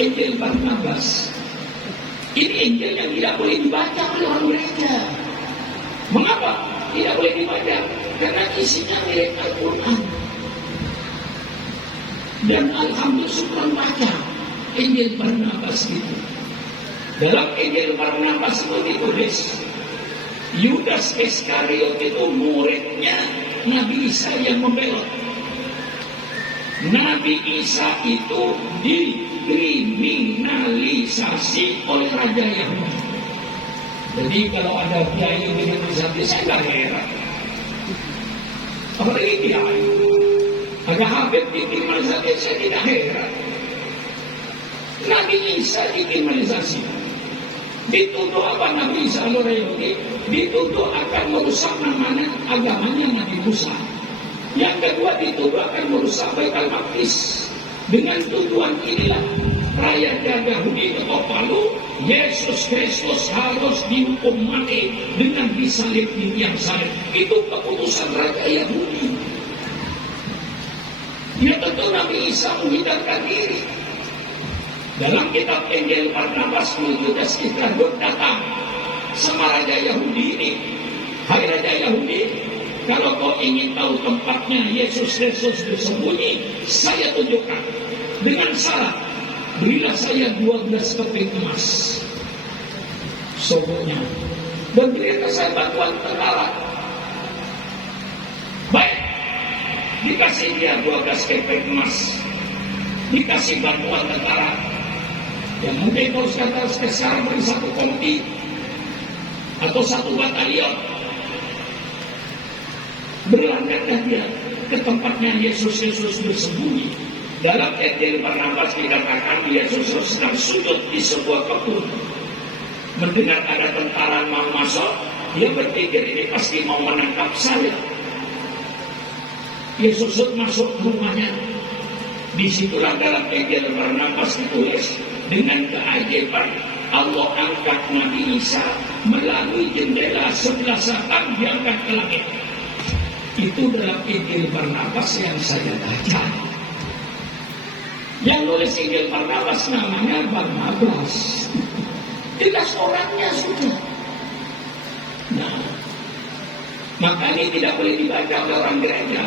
Injil Barnabas. Ini Injil yang tidak boleh dibaca oleh orang gereja. Mengapa tidak boleh dibaca? Karena isinya mirip Al-Quran. Dan alhamdulillah syukur baca Injil Barnabas itu. Dalam Injil Barnabas itu ditulis Yudas Iskariot itu muridnya Nabi Isa yang membelot. Nabi Isa itu dikriminalisasi oleh Raja Yahudi. Jadi kalau ada kiai kriminalisasi, saya nggak heran. Apalagi kiai, ada Habib dikriminalisasi, saya tidak heran. Nabi Isa dikriminalisasi. Dituduh apa Nabi Isa oleh Yahudi? Dituduh akan merusak namanya agamanya Nabi Musa. Yang kedua dituduh akan merusak Baitul Maqdis. Dengan tuduhan inilah rakyat Yahudi ketok palu, Yesus Kristus harus dihukum mati dengan disalib di tiang salib. Itu keputusan Raja Yahudi. Ya tentu Nabi Isa menghindarkan diri. Dalam kitab Injil Barnabas, Yudas Iskariot datang sama Raja Yahudi ini. Hai Raja Yahudi, kalau kau ingin tahu tempatnya Yesus Kristus bersembunyi, saya tunjukkan. Dengan syarat, berilah saya 12 keping emas. Sungguhnya. Dan berilah saya bantuan tentara. Baik. Dikasih dia 12 keping emas. Dikasih bantuan tentara. Yang mungkin kalau sekarang beri satu kompi. Atau satu batalion. Berlangkahlah dia ke tempatnya Yesus bersembunyi. Dalam Injil Barnabas dikatakan Yesus sedang sujud di sebuah kebun. Mendengar ada tentara mau masuk, dia berpikir ini pasti mau menangkap saya. Yesus masuk ke rumahnya. Disitulah dalam Injil Barnabas ditulis dengan keajaiban Allah angkat Nabi Isa melalui jendela sebelah selatan diangkat ke langit. Itu dalam Injil Barnabas yang saya baca. Yang nulis Injil Barnabas namanya Barnabas. Jelas orangnya sudah. Nah, maka ini tidak boleh dibaca oleh orang gereja.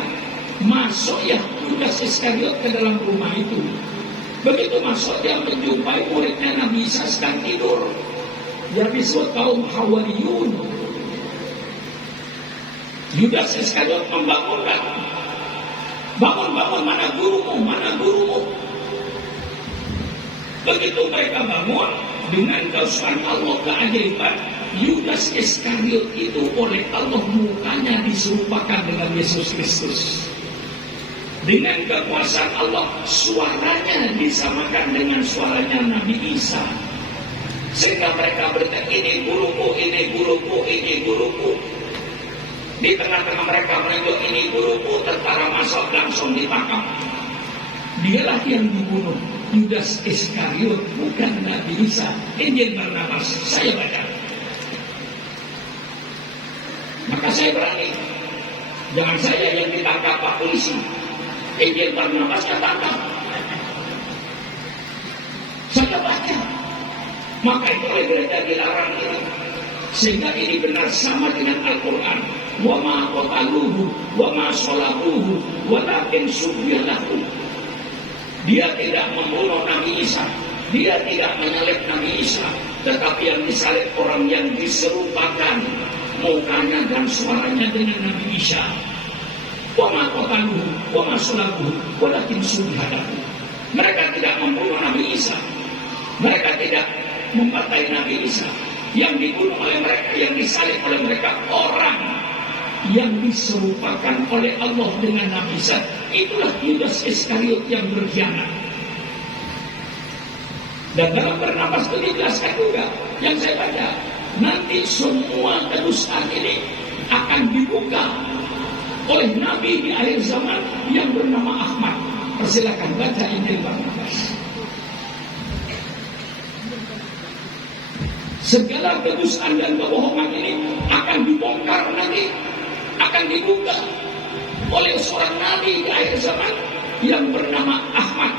Masuk ya Yudas Iskariot ke dalam rumah itu. Begitu masuk dia menjumpai muridnya Nabi Isa sedang tidur. Dia disebut kaum Hawariyun. Yudas Iskariot membangunkan. Bangun, mana gurumu, mana gurumu. Begitu mereka bangun, dengan kesukaan Allah keajaiban, Yudas Iskariot itu oleh Allah mukanya diserupakan dengan Yesus Kristus. Dengan kekuasaan Allah, suaranya disamakan dengan suaranya Nabi Isa. Sehingga mereka berkata, ini guruku, ini guruku, ini guruku. Di tengah-tengah mereka menunjuk ini guruku, tentara masuk langsung ditangkap. Dialah yang dibunuh. Yudas Iskariot, bukan Nabi Isa. Injil Barnabas, saya baca. Maka saya berani. Jangan saya yang ditangkap Pak Polisi. Injil Barnabas tangkap. Saya baca. Maka itu oleh gereja dilarang ini. Sehingga ini benar sama dengan Al-Quran. Wa ma qataluhu wa ma salabuhu walakin syubbiha lahu. Dia tidak membunuh Nabi Isa. Dia tidak menyalib Nabi Isa. Tetapi yang disalib orang yang diserupakan mukanya dan suaranya dengan Nabi Isa. Wa ma qataluhu wa ma salabuhu walakin syubbiha lahu. Mereka tidak membunuh Nabi Isa. Mereka tidak mempartai Nabi Isa. Yang dibunuh oleh mereka, yang disalib oleh mereka orang yang diserupakan oleh Allah dengan Nabi Isa. Itulah Yudas Iskariot yang berkhianat. Dan dalam Barnabas itu dijelaskan juga yang saya baca, nanti semua kedustaan ini akan dibuka oleh Nabi di akhir zaman yang bernama Ahmad. Persilakan baca Injil Barnabas. Segala kedustaan dan kebohongan ini akan dibongkar nanti, akan dibuka oleh seorang nabi di akhir zaman yang bernama Ahmad.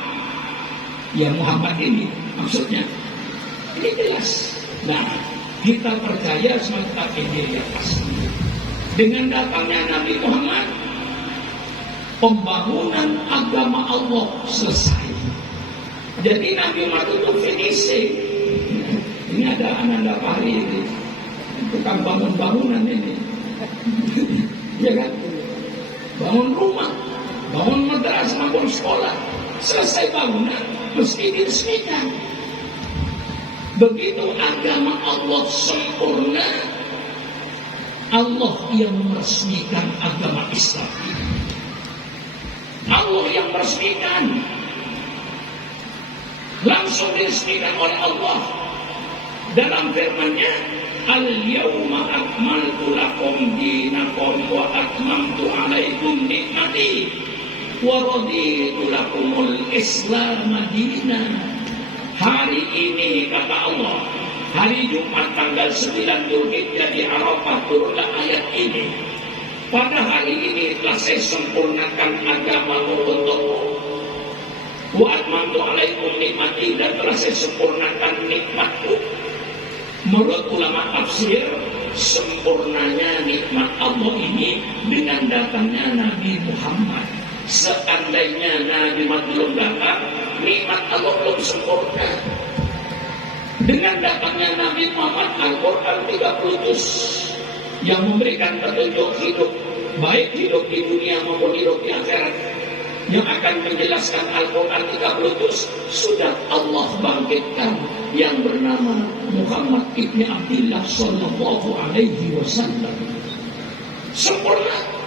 Ya Muhammad ini maksudnya. Ini jelas. Nah, kita percaya semata ini ya pasti. Dengan datangnya Nabi Muhammad, pembangunan agama Allah selesai. Jadi Nabi Muhammad itu finishing. Ini ada Ananda Pari ini, tukang bangun bangunan ini, ya kan? Bangun rumah, bangun madrasah, bangun sekolah, selesai bangunan mesti diresmikan. Begitu agama Allah sempurna, Allah yang meresmikan agama Islam. Allah yang meresmikan, langsung diresmikan oleh Allah dalam firman-Nya, al-yawma akmaltu lakum dinakum wa atmamtu alaikum nikmati wa raditu lakumul Islam madinah. Hari ini kata Allah, hari Jumat tanggal 9 Dzulhijjah di Arafah turunlah ayat ini. Pada hari ini telah saya sempurnakan agamamu untukmu. Wa atmamtu alaikum nikmati, dan telah saya sempurnakan nikmatku. Menurut ulama tafsir, sempurnanya nikmat Allah ini dengan datangnya Nabi Muhammad. Seandainya Nabi Muhammad belum datang, nikmat Allah belum sempurna. Dengan datangnya Nabi Muhammad, Al-Quran 30 juz yang memberikan petunjuk hidup, baik hidup di dunia maupun hidup di akhirat, yang akan menjelaskan Al-Quran 30 juz, sudah Allah bangkitkan yang bernama Muhammad ibn Abdullah sallallahu alaihi wasallam. Sempurna.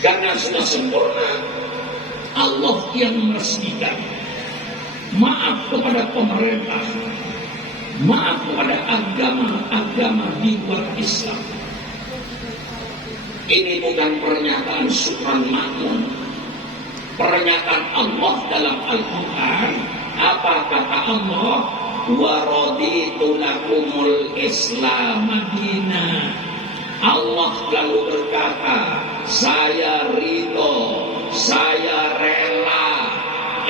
Karena sudah sempurna, Allah yang meresmikan. Maaf kepada pemerintah, maaf kepada agama-agama di luar Islam. Ini bukan pernyataan Sultan Makmun. Pernyataan Allah dalam Al-Quran. Apa kata Allah? Wa raditu lakumul Islam madinah. Allah lalu berkata, saya ridho, saya rela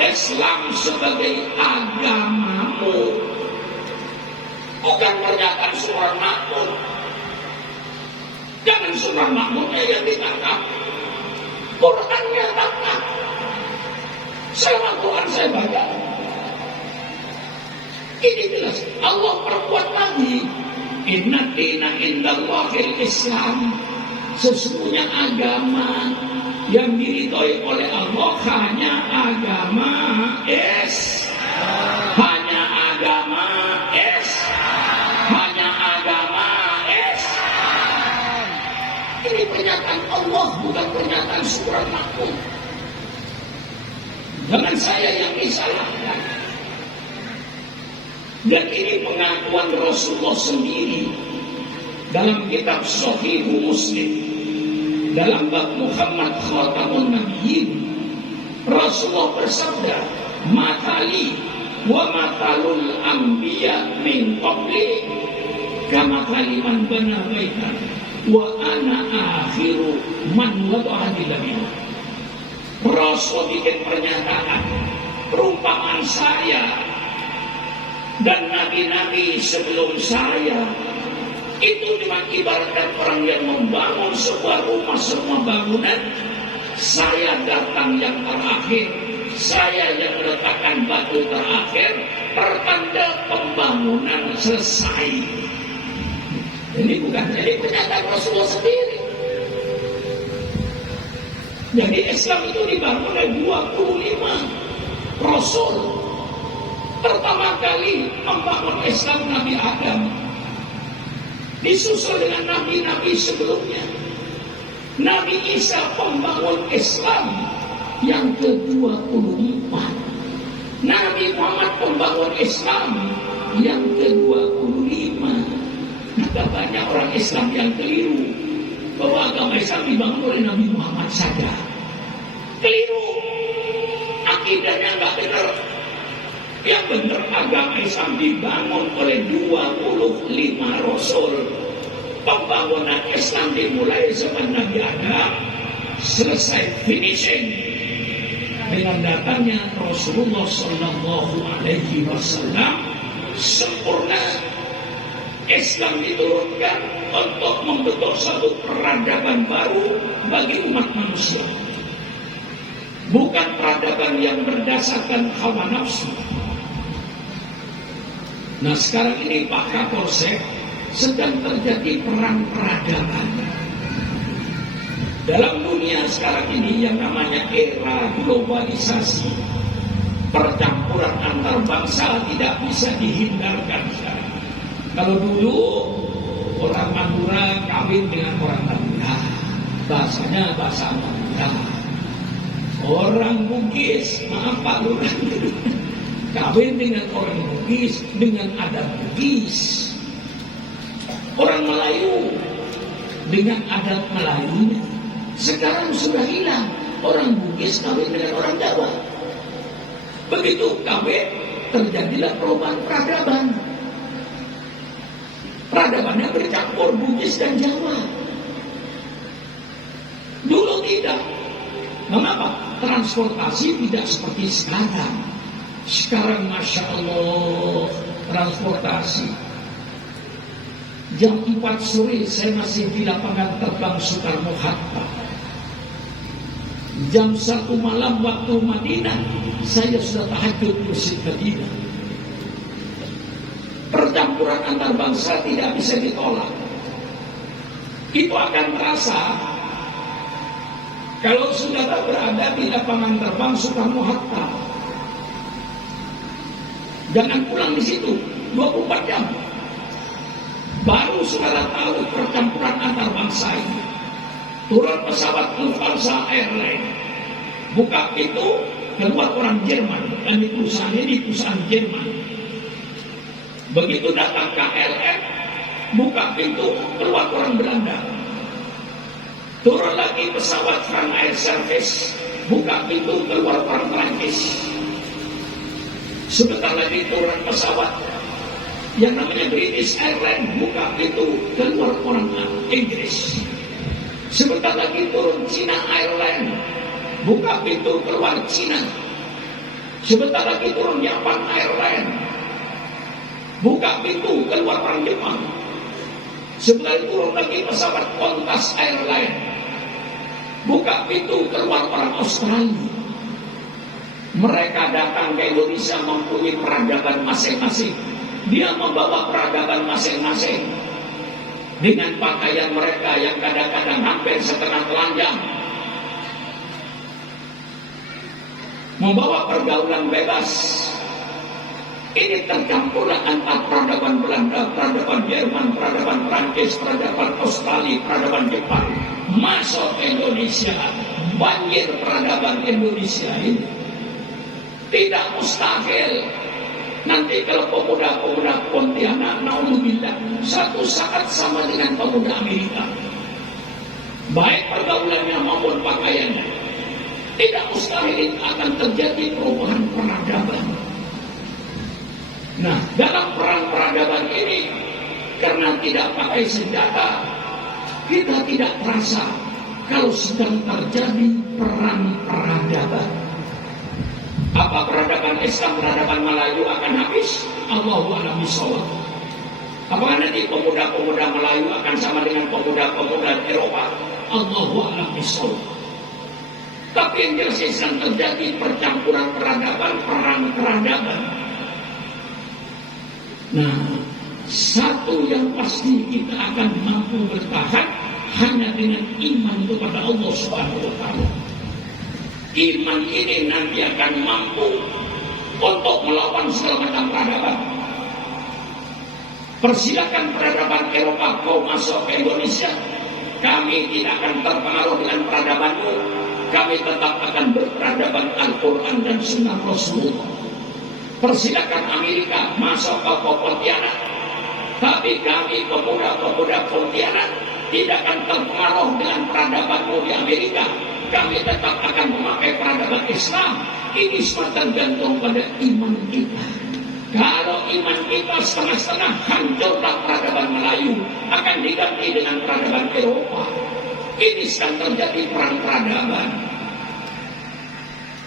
Islam sebagai agamamu. Bukan pernyataan Sultan Makmun. Jangan Sultan Makmunnya yang ditangkap, Qurannya tangkap. Selama Quran saya baca, ini jelas Allah perkuat lagi. Inna dina indallahil Islam. Sesungguhnya agama yang diridhoi oleh Allah hanya agama Islam. Hanya agama Islam. Hanya agama Islam. Ini pernyataan Allah, bukan pernyataan Sultan Makmun. Jangan saya yang disalahkan. Dan ini pengakuan Rasulullah sendiri dalam kitab Sahih Muslim, dalam bab Muhammad Khatamun Nabiyyin. Rasulullah bersabda, matali wa matalul anbiya min qabli kama kaliman bana baitan wa ana akhiru man wada'a bihi. Rasul bikin pernyataan, perumpamaan saya dan nabi-nabi sebelum saya itu mengibaratkan orang yang membangun sebuah rumah, semua bangunan. Saya datang yang terakhir, saya yang meletakkan batu terakhir, pertanda pembangunan selesai. Ini bukan jadi pernyataan Rasulullah sendiri. Jadi Islam itu dibangun oleh 25 Rasul. Pertama kali membangun Islam Nabi Adam, disusul dengan nabi-nabi sebelumnya. Nabi Isa pembangun Islam yang ke-24. Nabi Muhammad pembangun Islam yang ke-25. Ada banyak orang Islam yang keliru bahwa agama Islam dibangun oleh Nabi Muhammad saja. Keliru. Akidahnya nggak benar. Yang benar agama Islam dibangun oleh 25 Rasul. Pembangunan Islam dimulai zaman Nabi Adam, selesai finishing dengan datangnya Rasulullah Sallallahu Alaihi Wasallam sempurna. Islam diturunkan untuk membentuk satu peradaban baru bagi umat manusia, bukan peradaban yang berdasarkan hawa nafsu. Nah sekarang ini Pak Kapolsek sedang terjadi perang peradaban dalam dunia sekarang ini yang namanya era globalisasi. Percampuran antar bangsa tidak bisa dihindarkan sekarang. Kalau dulu orang Madura kawin dengan orang Madura, bahasanya bahasa Madura. Orang Bugis, maaf Pak Lurah, kawin dengan orang Bugis dengan adat Bugis. Orang Melayu dengan adat Melayunya. Sekarang sudah hilang. Orang Bugis kawin dengan orang Jawa. Begitu kawin, terjadilah perubahan peradaban. Peradabannya bercampur Bugis dan Jawa. Dulu tidak. Mengapa? Transportasi tidak seperti sekarang. Sekarang Masya Allah transportasi. Jam 4 sore saya masih di lapangan terbang Soekarno-Hatta. Jam 1 malam waktu Madinah saya sudah tahajud di Masjid Madinah. Percampuran antar bangsa tidak bisa ditolak. Itu akan terasa kalau saudara berada di lapangan terbang Soekarno-Hatta. Jangan pulang di situ 24 jam. Baru saudara tahu percampuran antar bangsa ini. Turun pesawat Lufthansa Airlines, buka pintu, keluar orang Jerman. Dan di perusahaan ini perusahaan Jerman. Begitu datang KLM, buka pintu, keluar orang Belanda. Turun lagi pesawat Frank Air Service, buka pintu, keluar orang Perancis. Sebentar lagi turun pesawat yang namanya British Airlines, buka pintu, keluar orang Inggris. Sebentar lagi turun China Airlines, buka pintu, keluar China. Sebentar lagi turun Japan Airlines, buka pintu, keluar orang Jepang. Sebentar lagi turun lagi pesawat Qantas Airlines, buka pintu, keluar orang Australia. Mereka datang ke Indonesia mempunyai peradaban masing-masing. Dia membawa peradaban masing-masing dengan pakaian mereka yang kadang-kadang hampir setengah telanjang, membawa pergaulan bebas. Ini tercampur antara peradaban Belanda, peradaban Jerman, peradaban Prancis, peradaban Australia, peradaban Jepang masuk ke Indonesia. Banjir peradaban Indonesia ini. Tidak mustahil nanti kalau pemuda-pemuda Pontianak, naudzubillah, satu saat sama dengan pemuda Amerika, baik pergaulannya maupun pakaiannya. Tidak mustahil akan terjadi perubahan peradaban. Nah, dalam perang peradaban ini, karena tidak pakai senjata, kita tidak terasa kalau sedang terjadi perang peradaban. Apa peradaban Islam, peradaban Melayu akan habis? Allahu a'lam bishawab. Apakah nanti pemuda-pemuda Melayu akan sama dengan pemuda-pemuda Eropa? Allahu a'lam bishawab. Tapi yang jelas sedang terjadi percampuran peradaban, perang peradaban. Nah, satu yang pasti kita akan mampu bertahan hanya dengan iman kepada Allah Subhanahu wa Ta'ala. Iman ini nanti akan mampu untuk melawan segala macam peradaban. Persilakan peradaban Eropa kau masuk ke Indonesia, kami tidak akan terpengaruh dengan peradabanmu. Kami tetap akan berperadaban Al-Quran dan Sunnah Rasulullah. Persilakan Amerika masuk ke Pontianak, tapi kami pemuda-pemuda Pontianak tidak akan terpengaruh dengan peradabanmu di Amerika. Kami tetap akan memakai peradaban Islam. Ini semua tergantung pada iman kita. Kalau iman kita setengah-setengah, hancurlah peradaban Melayu, akan diganti dengan peradaban Eropa. Ini sedang terjadi perang peradaban.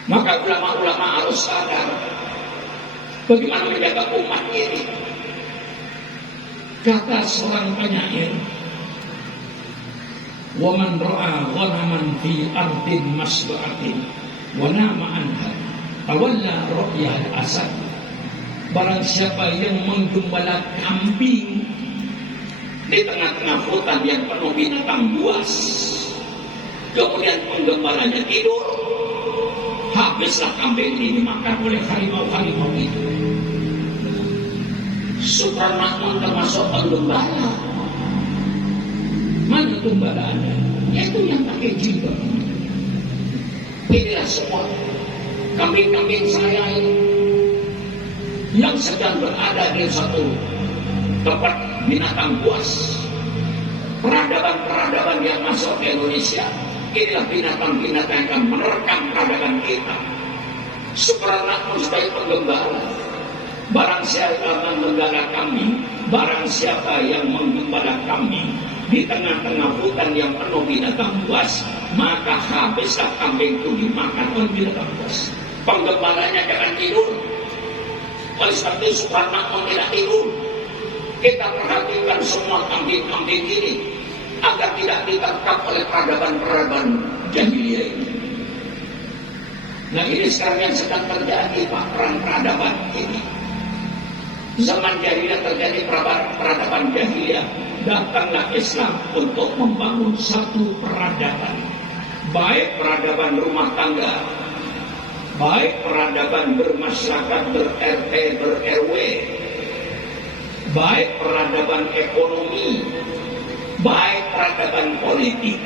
Maka ulama-ulama harus sadar bagaimana menjaga umat ini. Kata seorang penyair, "Waman ra'a ghanaman fi ardin masba'atin wa nama anha tawalla ru'yal asad." Barang siapa yang menggembala kambing di tengah-tengah hutan yang penuh binatang buas, kemudian penggembalanya tidur, habislah kambing ini dimakan oleh harimau-harimau itu. Supranakmun termasuk penggembala. Mana gembalaannya? Itu yang pakai jilbab. Inilah semua kambing-kambing saya ini yang sedang berada di satu tempat binatang buas. Peradaban-peradaban yang masuk ke Indonesia, inilah binatang-binatang yang akan menerkam peradaban kita. Supranakmun sebagai penggembala. Barang siapa menggembala kami, barang siapa yang menggembala kami di tengah-tengah hutan yang penuh binatang buas, maka habislah kambing itu dimakan oleh binatang buas. Penggembalanya jangan tidur. Oleh sebab itu Supranakmun tidak tidur. Kita perhatikan semua kambing-kambing ini agar tidak diterkam oleh peradaban-peradaban jahiliyah ini. Nah, ini sekarang yang sedang terjadi, Pak, perang peradaban ini. Zaman jahiliyah terjadi peradaban jahiliyah, datanglah Islam untuk membangun satu peradaban, baik peradaban rumah tangga, baik peradaban bermasyarakat, ber-RT, ber-RW, baik peradaban ekonomi, baik peradaban politik.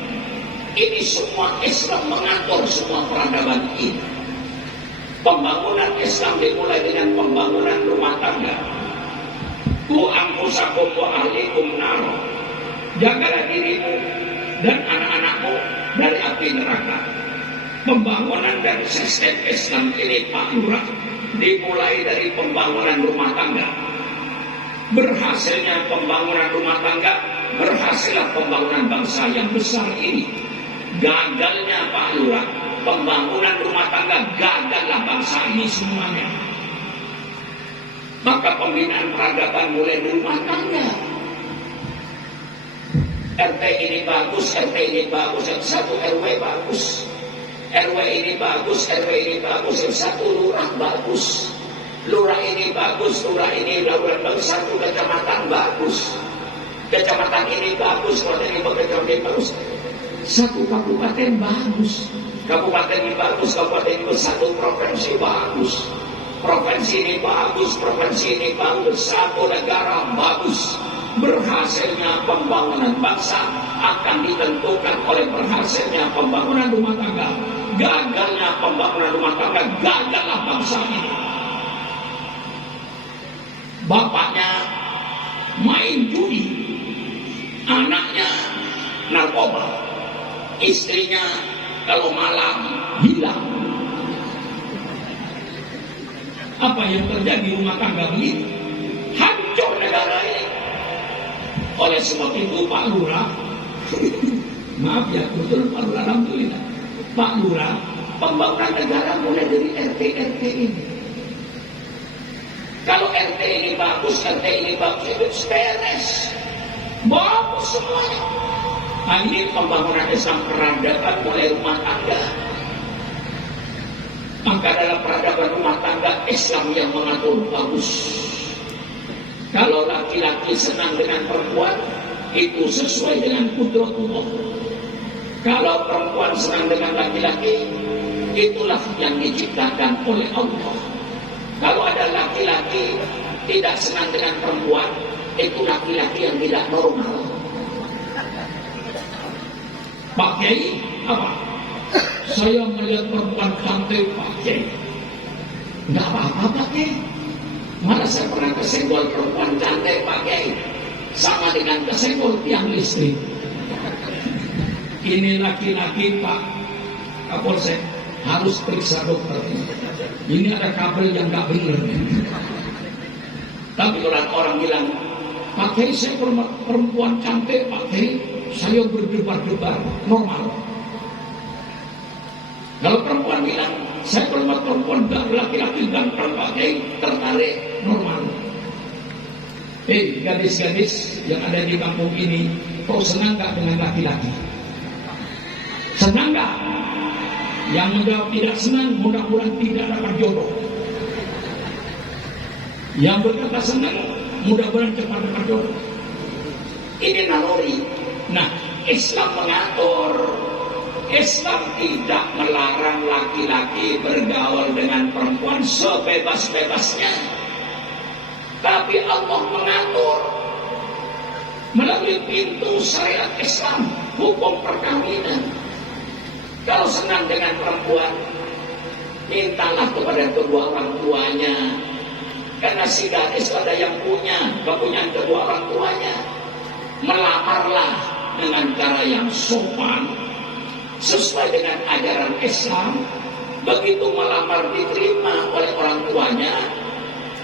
Ini semua Islam mengatur semua peradaban ini. Pembangunan Islam dimulai dengan pembangunan rumah tangga. Ku anfusakum wa ahlikum naro. Jagalah dirimu dan anak-anakmu dari api neraka. Pembangunan dan sistem Islam ini, Pak Lurah, dimulai dari pembangunan rumah tangga. Berhasilnya pembangunan rumah tangga, berhasillah pembangunan bangsa yang besar ini. Gagalnya, Pak Lurah, pembangunan rumah tangga, gagallah bangsa ini semuanya. Maka pembinaan peradaban mulai di rumah tangga. RT ini bagus, RT ini bagus, yang satu RW bagus, RW ini bagus, RW ini bagus, yang satu lurah bagus, lurah ini bagus, lurah ini bagus, satu kecamatan bagus, kecamatan ini bagus, kota ini bagus, satu kabupaten bagus, kabupaten ini bagus, kabupaten ini bagus, satu provinsi bagus, provinsi ini bagus, provinsi ini bagus, satu negara bagus. Berhasilnya pembangunan bangsa akan ditentukan oleh berhasilnya pembangunan rumah tangga. Gagalnya pembangunan rumah tangga, gagallah bangsa ini. Bapaknya main judi, anaknya narkoba, istrinya kalau malam hilang. Apa yang terjadi rumah tangga ini? Hancur negara ini. Oleh sebab itu Pak Lurah, maaf ya, betul Pak Lurah, alhamdulillah, Pak Lurah, pembangunan negara mulai dari RT-RT ini. Kalau RT ini bagus, RT ini bagus, itu beres, bagus semuanya. Nah, ini pembangunan Islam peradaban mulai rumah tangga. Maka dalam peradaban rumah tangga Islam yang mengatur bagus. Kalau laki-laki senang dengan perempuan, itu sesuai dengan qudratullah. Kalau perempuan senang dengan laki-laki, itulah yang diciptakan oleh Allah. Kalau ada laki-laki tidak senang dengan perempuan, itu laki-laki yang tidak normal. Pak Kiai, apa? Saya melihat perempuan cantik, Pak Kiai. Enggak apa-apa, Pak Kiai. Mana saya pernah kesenggol perempuan cantik, Pak Kiai, sama dengan kesenggol tiang listrik. Ini laki-laki, Pak Kapolsek, harus periksa dokter. Ini ada kabel yang nggak benar. Tapi kalau orang bilang, Pak Kiai, saya perempuan cantik, Pak Kiai, saya berdebar-debar, normal. Kalau perempuan bilang, saya kalau perempuan dan laki-laki dan berbagai tertarik normal. Gadis-gadis yang ada di kampung ini, kau senang gak dengan laki-laki? Senang gak? Yang menjawab tidak senang, mudah-mudahan tidak dapat jodoh. Yang berkata senang, mudah-mudahan cepat dapat jodoh. Ini naluri. Nah, Islam mengatur. Islam tidak melarang laki-laki bergaul dengan perempuan sebebas-bebasnya. Tapi Allah mengatur melalui pintu syariat Islam, hukum perkawinan. Kalau senang dengan perempuan, mintalah kepada kedua orang tuanya. Karena si gadis ada yang punya kepunyaan kedua orang tuanya. Melamarlah dengan cara yang sopan, sesuai dengan ajaran Islam. Begitu melamar diterima oleh orang tuanya,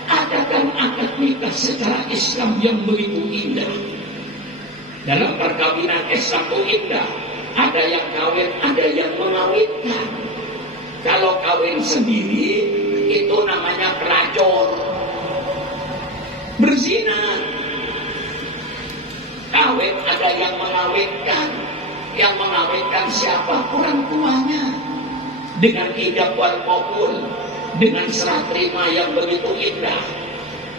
adakan akad nikah secara Islam yang begitu indah. Dalam perkawinan Islam itu indah. Ada yang kawin, ada yang mengawinkan. Kalau kawin sendiri, itu namanya pelacur, berzina. Kawin ada yang mengawinkan. Yang mengawinkan siapa? Orang tuanya. Dengan ijab wal qabul, dengan serah terima yang begitu indah,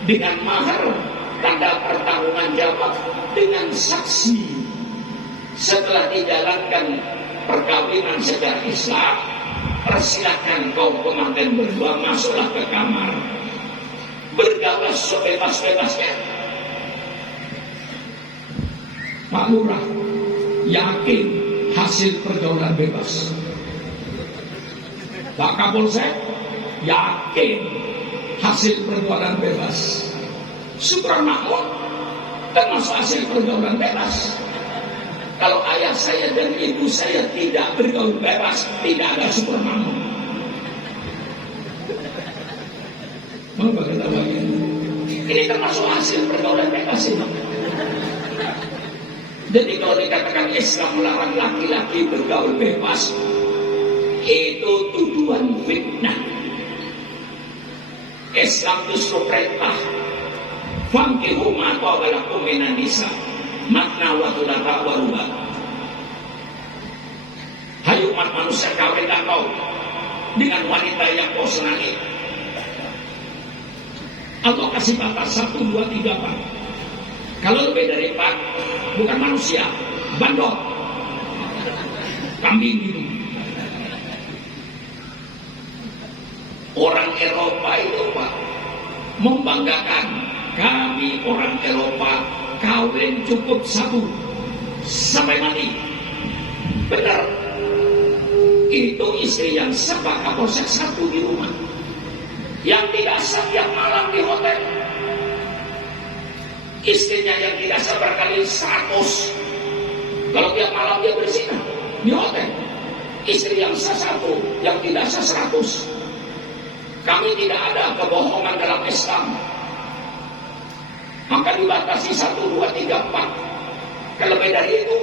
dengan mahar, tanda pertanggungan jawab, dengan saksi. Setelah dijalankan perkawinan secara Islam, persilakan kaum pengantin berdua masuklah ke kamar, bergaul sebebas-bebasnya. Pak Lurah yakin hasil pergaulan bebas. Pak Kapolsek yakin hasil pergaulan bebas. Supran Mahmud termasuk hasil pergaulan bebas. Kalau ayah saya dan ibu saya tidak bergaul bebas, tidak ada Supran Mahmud. Mau kita bagian? Ini termasuk hasil pergaulan bebas ini. Jadi kalau dikatakan Islam melarang laki-laki bergaul bebas, itu tuduhan fitnah. Islam justru perintah, fankihu ma taba lakum minan nisa matna wa thulatha wa ruba. Hayu umat manusia, kawinlah kau dengan wanita yang kau senangi. Allah kasih batas 1, 2, 3, 4. Kalau lebih dari 4, bukan manusia, bandot, kambing gitu. Orang Eropa itu Pak membanggakan, kami orang Eropa kawin cukup 1 sampai mati. Benar. Itu istri yang sah Pak Kapolsek 1 di rumah. Yang tidak sah tiap malam di hotel. Istrinya yang tidak sah berkali 100. Kalau tiap malam dia berzina di hotel. Istri yang sah 1, yang tidak sah 100. Kami tidak ada kebohongan dalam Islam. Maka dibatasi 1, 2, 3, 4. Kalau lebih dari itu,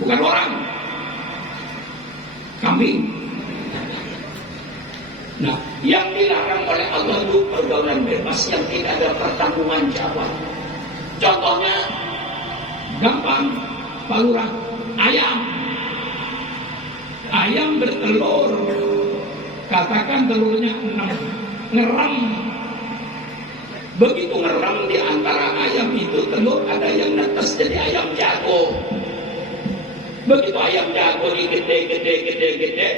bukan orang, kambing. Nah, yang dilarang oleh Allah itu pergaulan bebas yang tidak ada pertanggungan jawab. Contohnya, gampang, Pak Lurah, ayam. Ayam bertelur. Katakan telurnya 6, ngeram. Begitu ngeram di antara ayam itu telur ada yang netes jadi ayam jago. Begitu ayam jago gede,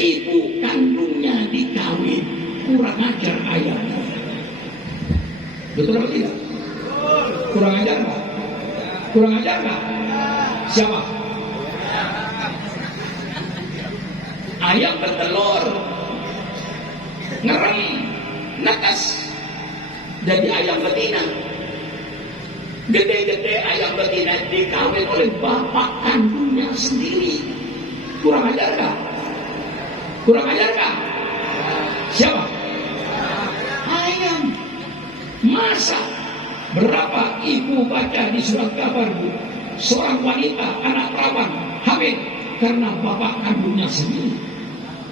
ibu kandungnya dikawin, kurang ajar ayam. Betul atau tidak? Kurang ajar nggak? Kurang ajar nggak? Siapa? Ayam bertelur, ngerem, netes, jadi ayam betina. Gede-gede ayam betina dikawin oleh bapak kandungnya sendiri. Kurang ajar kah? Kurang ajar kah? Siapa? Ayam. Masa berapa ibu baca di surat kabar, Bu, seorang wanita anak perawan hamil karena bapak kandungnya sendiri.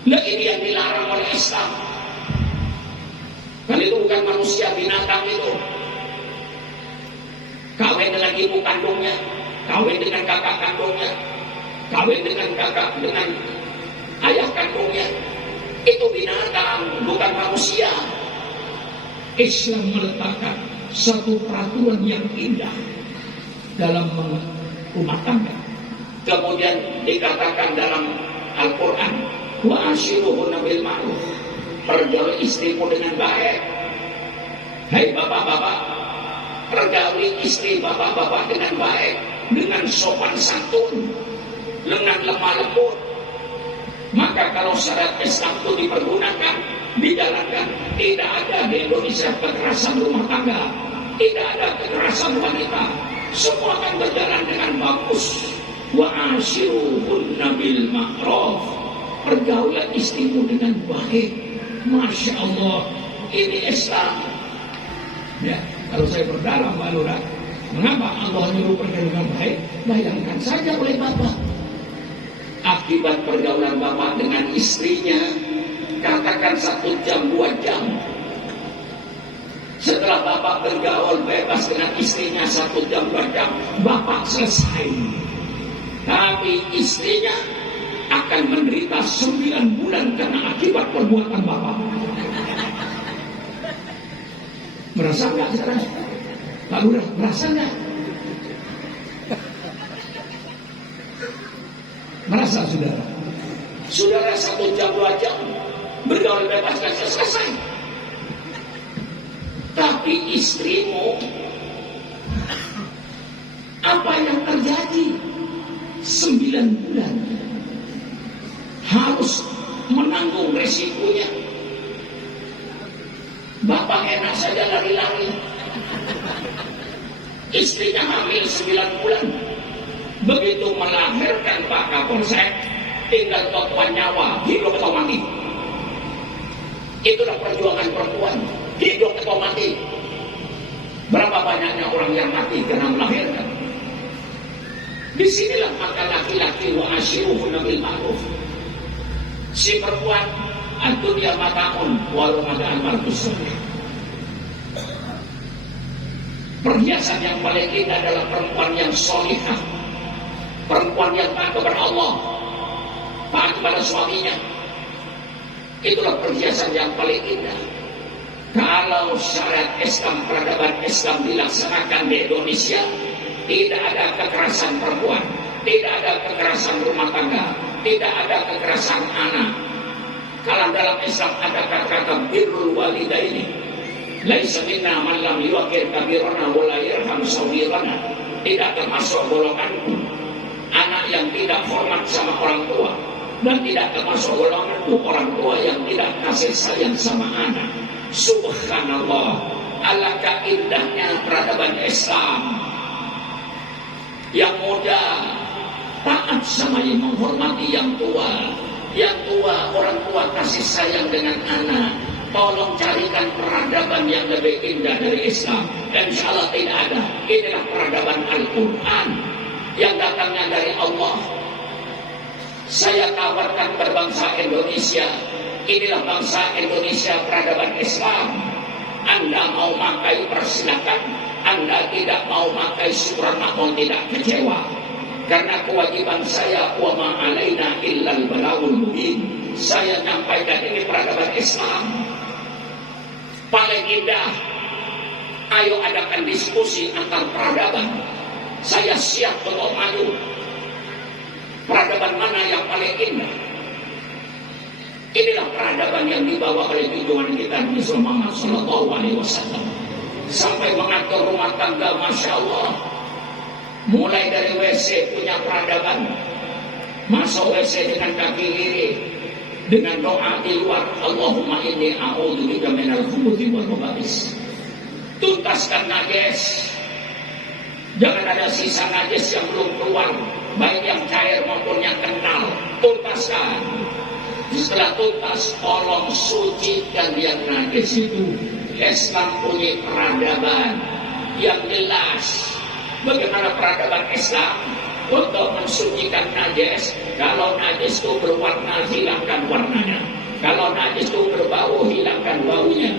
Nah ini yang dilarang oleh Islam. Kan itu bukan manusia, binatang itu. Kawin dengan ibu kandungnya, kawin dengan kakak kandungnya, kawin dengan ayah kandungnya. Itu binatang, bukan manusia. Islam meletakkan satu peraturan yang indah dalam rumah tangga. Kemudian dikatakan dalam Al-Quran, wa ashiruhunna bil ma'ruf, pergauli istrimu dengan baik. Hai bapak-bapak, pergauli istri bapak-bapak dengan baik, dengan sopan santun, dengan lemah lembut. Maka kalau syariat Islam itu dipergunakan, dijalankan, tidak ada di Indonesia kekerasan rumah tangga, tidak ada kekerasan wanita, semua akan berjalan dengan bagus. Wa ashiruhunna bil ma'ruf, pergaulan istrimu dengan baik. Masya Allah, ini Islam. Ya, kalau saya berdalam Mbak Lurah, mengapa Allah nyuruh pergaulan dengan baik? Bayangkan saja oleh Bapak, akibat pergaulan Bapak dengan istrinya, katakan 1 jam 2 jam. Setelah Bapak bergaul bebas dengan istrinya 1 jam 2 jam, Bapak selesai. Tapi istrinya akan menderita 9 bulan karena akibat perbuatan Bapak. Merasa nggak sekarang? Pak Lurah, merasa nggak? Merasa saudara? Saudara 1 jam 2 jam bergaul bebas dan selesai. Tapi istrimu, apa yang terjadi? 9 bulan harus menanggung resikonya. Bapak enak saja lari-lari, istrinya hamil 9 bulan. Begitu melahirkan Pak Kapolsek, tinggal totoan nyawa, hidup atau mati. Itulah perjuangan perempuan, hidup atau mati. Berapa banyaknya orang yang mati karena melahirkan. Disinilah maka laki-laki wa ashiruhunna bil ma'ruf. Si perempuan ad-dunya mata'un walau mata'an markus. Perhiasan yang paling indah adalah perempuan yang solihah, perempuan yang taat kepada Allah, taat kepada suaminya. Itulah perhiasan yang paling indah. Kalau syariat Islam, peradaban Islam dilaksanakan di Indonesia, tidak ada kekerasan perempuan, tidak ada kekerasan rumah tangga, tidak ada kekerasan anak. Kalau dalam Islam ada kata-kata birrul walidaini, laisa minna man lam yuqir kabirana wa la yarham saghirana. Tidak termasuk golonganku anak yang tidak hormat sama orang tua, dan tidak termasuk golonganku orang tua yang tidak kasih sayang sama anak. Subhanallah, alangkah indahnya peradaban Islam. Yang muda taat sama yang menghormati yang tua. Yang tua, orang tua kasih sayang dengan anak. Tolong carikan peradaban yang lebih indah dari Islam. Dan insya Allah tidak ada. Inilah peradaban Al-Quran yang datangnya dari Allah. Saya tawarkan berbangsa Indonesia, inilah bangsa Indonesia peradaban Islam. Anda mau pakai persilakan, Anda tidak mau pakai syukur makmur tidak kecewa. Karena kewajiban saya, wa ma alaina illal balagul mubin. Saya nyampaikan ini peradaban Islam. Paling indah, ayo adakan diskusi antar peradaban. Saya siap untuk maju. Peradaban mana yang paling indah? Inilah peradaban yang dibawa oleh junjungan kita Nabi Muhammad SAW. Sampai mengatur rumah tangga, Masya Allah. Mulai dari WC punya peradaban. Masuk WC dengan kaki kiri, dengan doa di luar, Allahumma inni a'udzubika minal khubuthi wal khaba'is. Tuntaskan najis. Jangan ada sisa najis yang belum keluar, baik yang cair maupun yang kental. Tuntaskan. Setelah tuntas, tolong sucikan yang najis itu. Islam punya peradaban yang jelas. Bagaimana peradaban Islam? untuk mensucikan najis. Kalau najis itu berwarna, hilangkan warnanya. Kalau najis itu berbau, hilangkan baunya.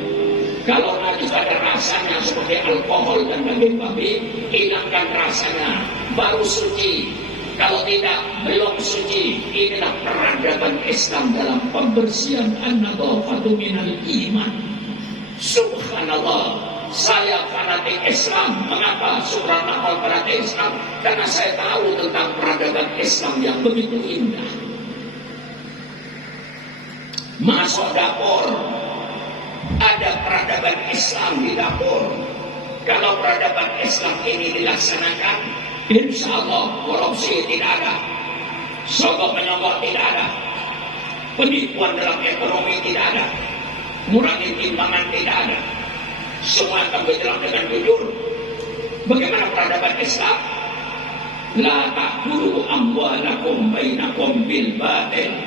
Kalau najis ada rasanya seperti alkohol dan daging babi, hilangkan rasanya, baru suci. Kalau tidak, belum suci. Inilah peradaban Islam dalam pembersihan an-nadhafatu minal iman. Subhanallah, saya fanatik Islam. Mengapa? Subhanallah, fanatik Islam. Karena saya tahu tentang peradaban Islam yang begitu indah. Masuk dapur, ada peradaban Islam di dapur. Kalau peradaban Islam ini dilaksanakan, insya Allah korupsi tidak ada, sogok menyogok tidak ada, penipuan dalam ekonomi tidak ada, mengurangi timbangan tidak ada, semua akan berjalan dengan jujur. Bagaimana peradaban Islam? La ta'kulu amwalakum bainakum bil batil.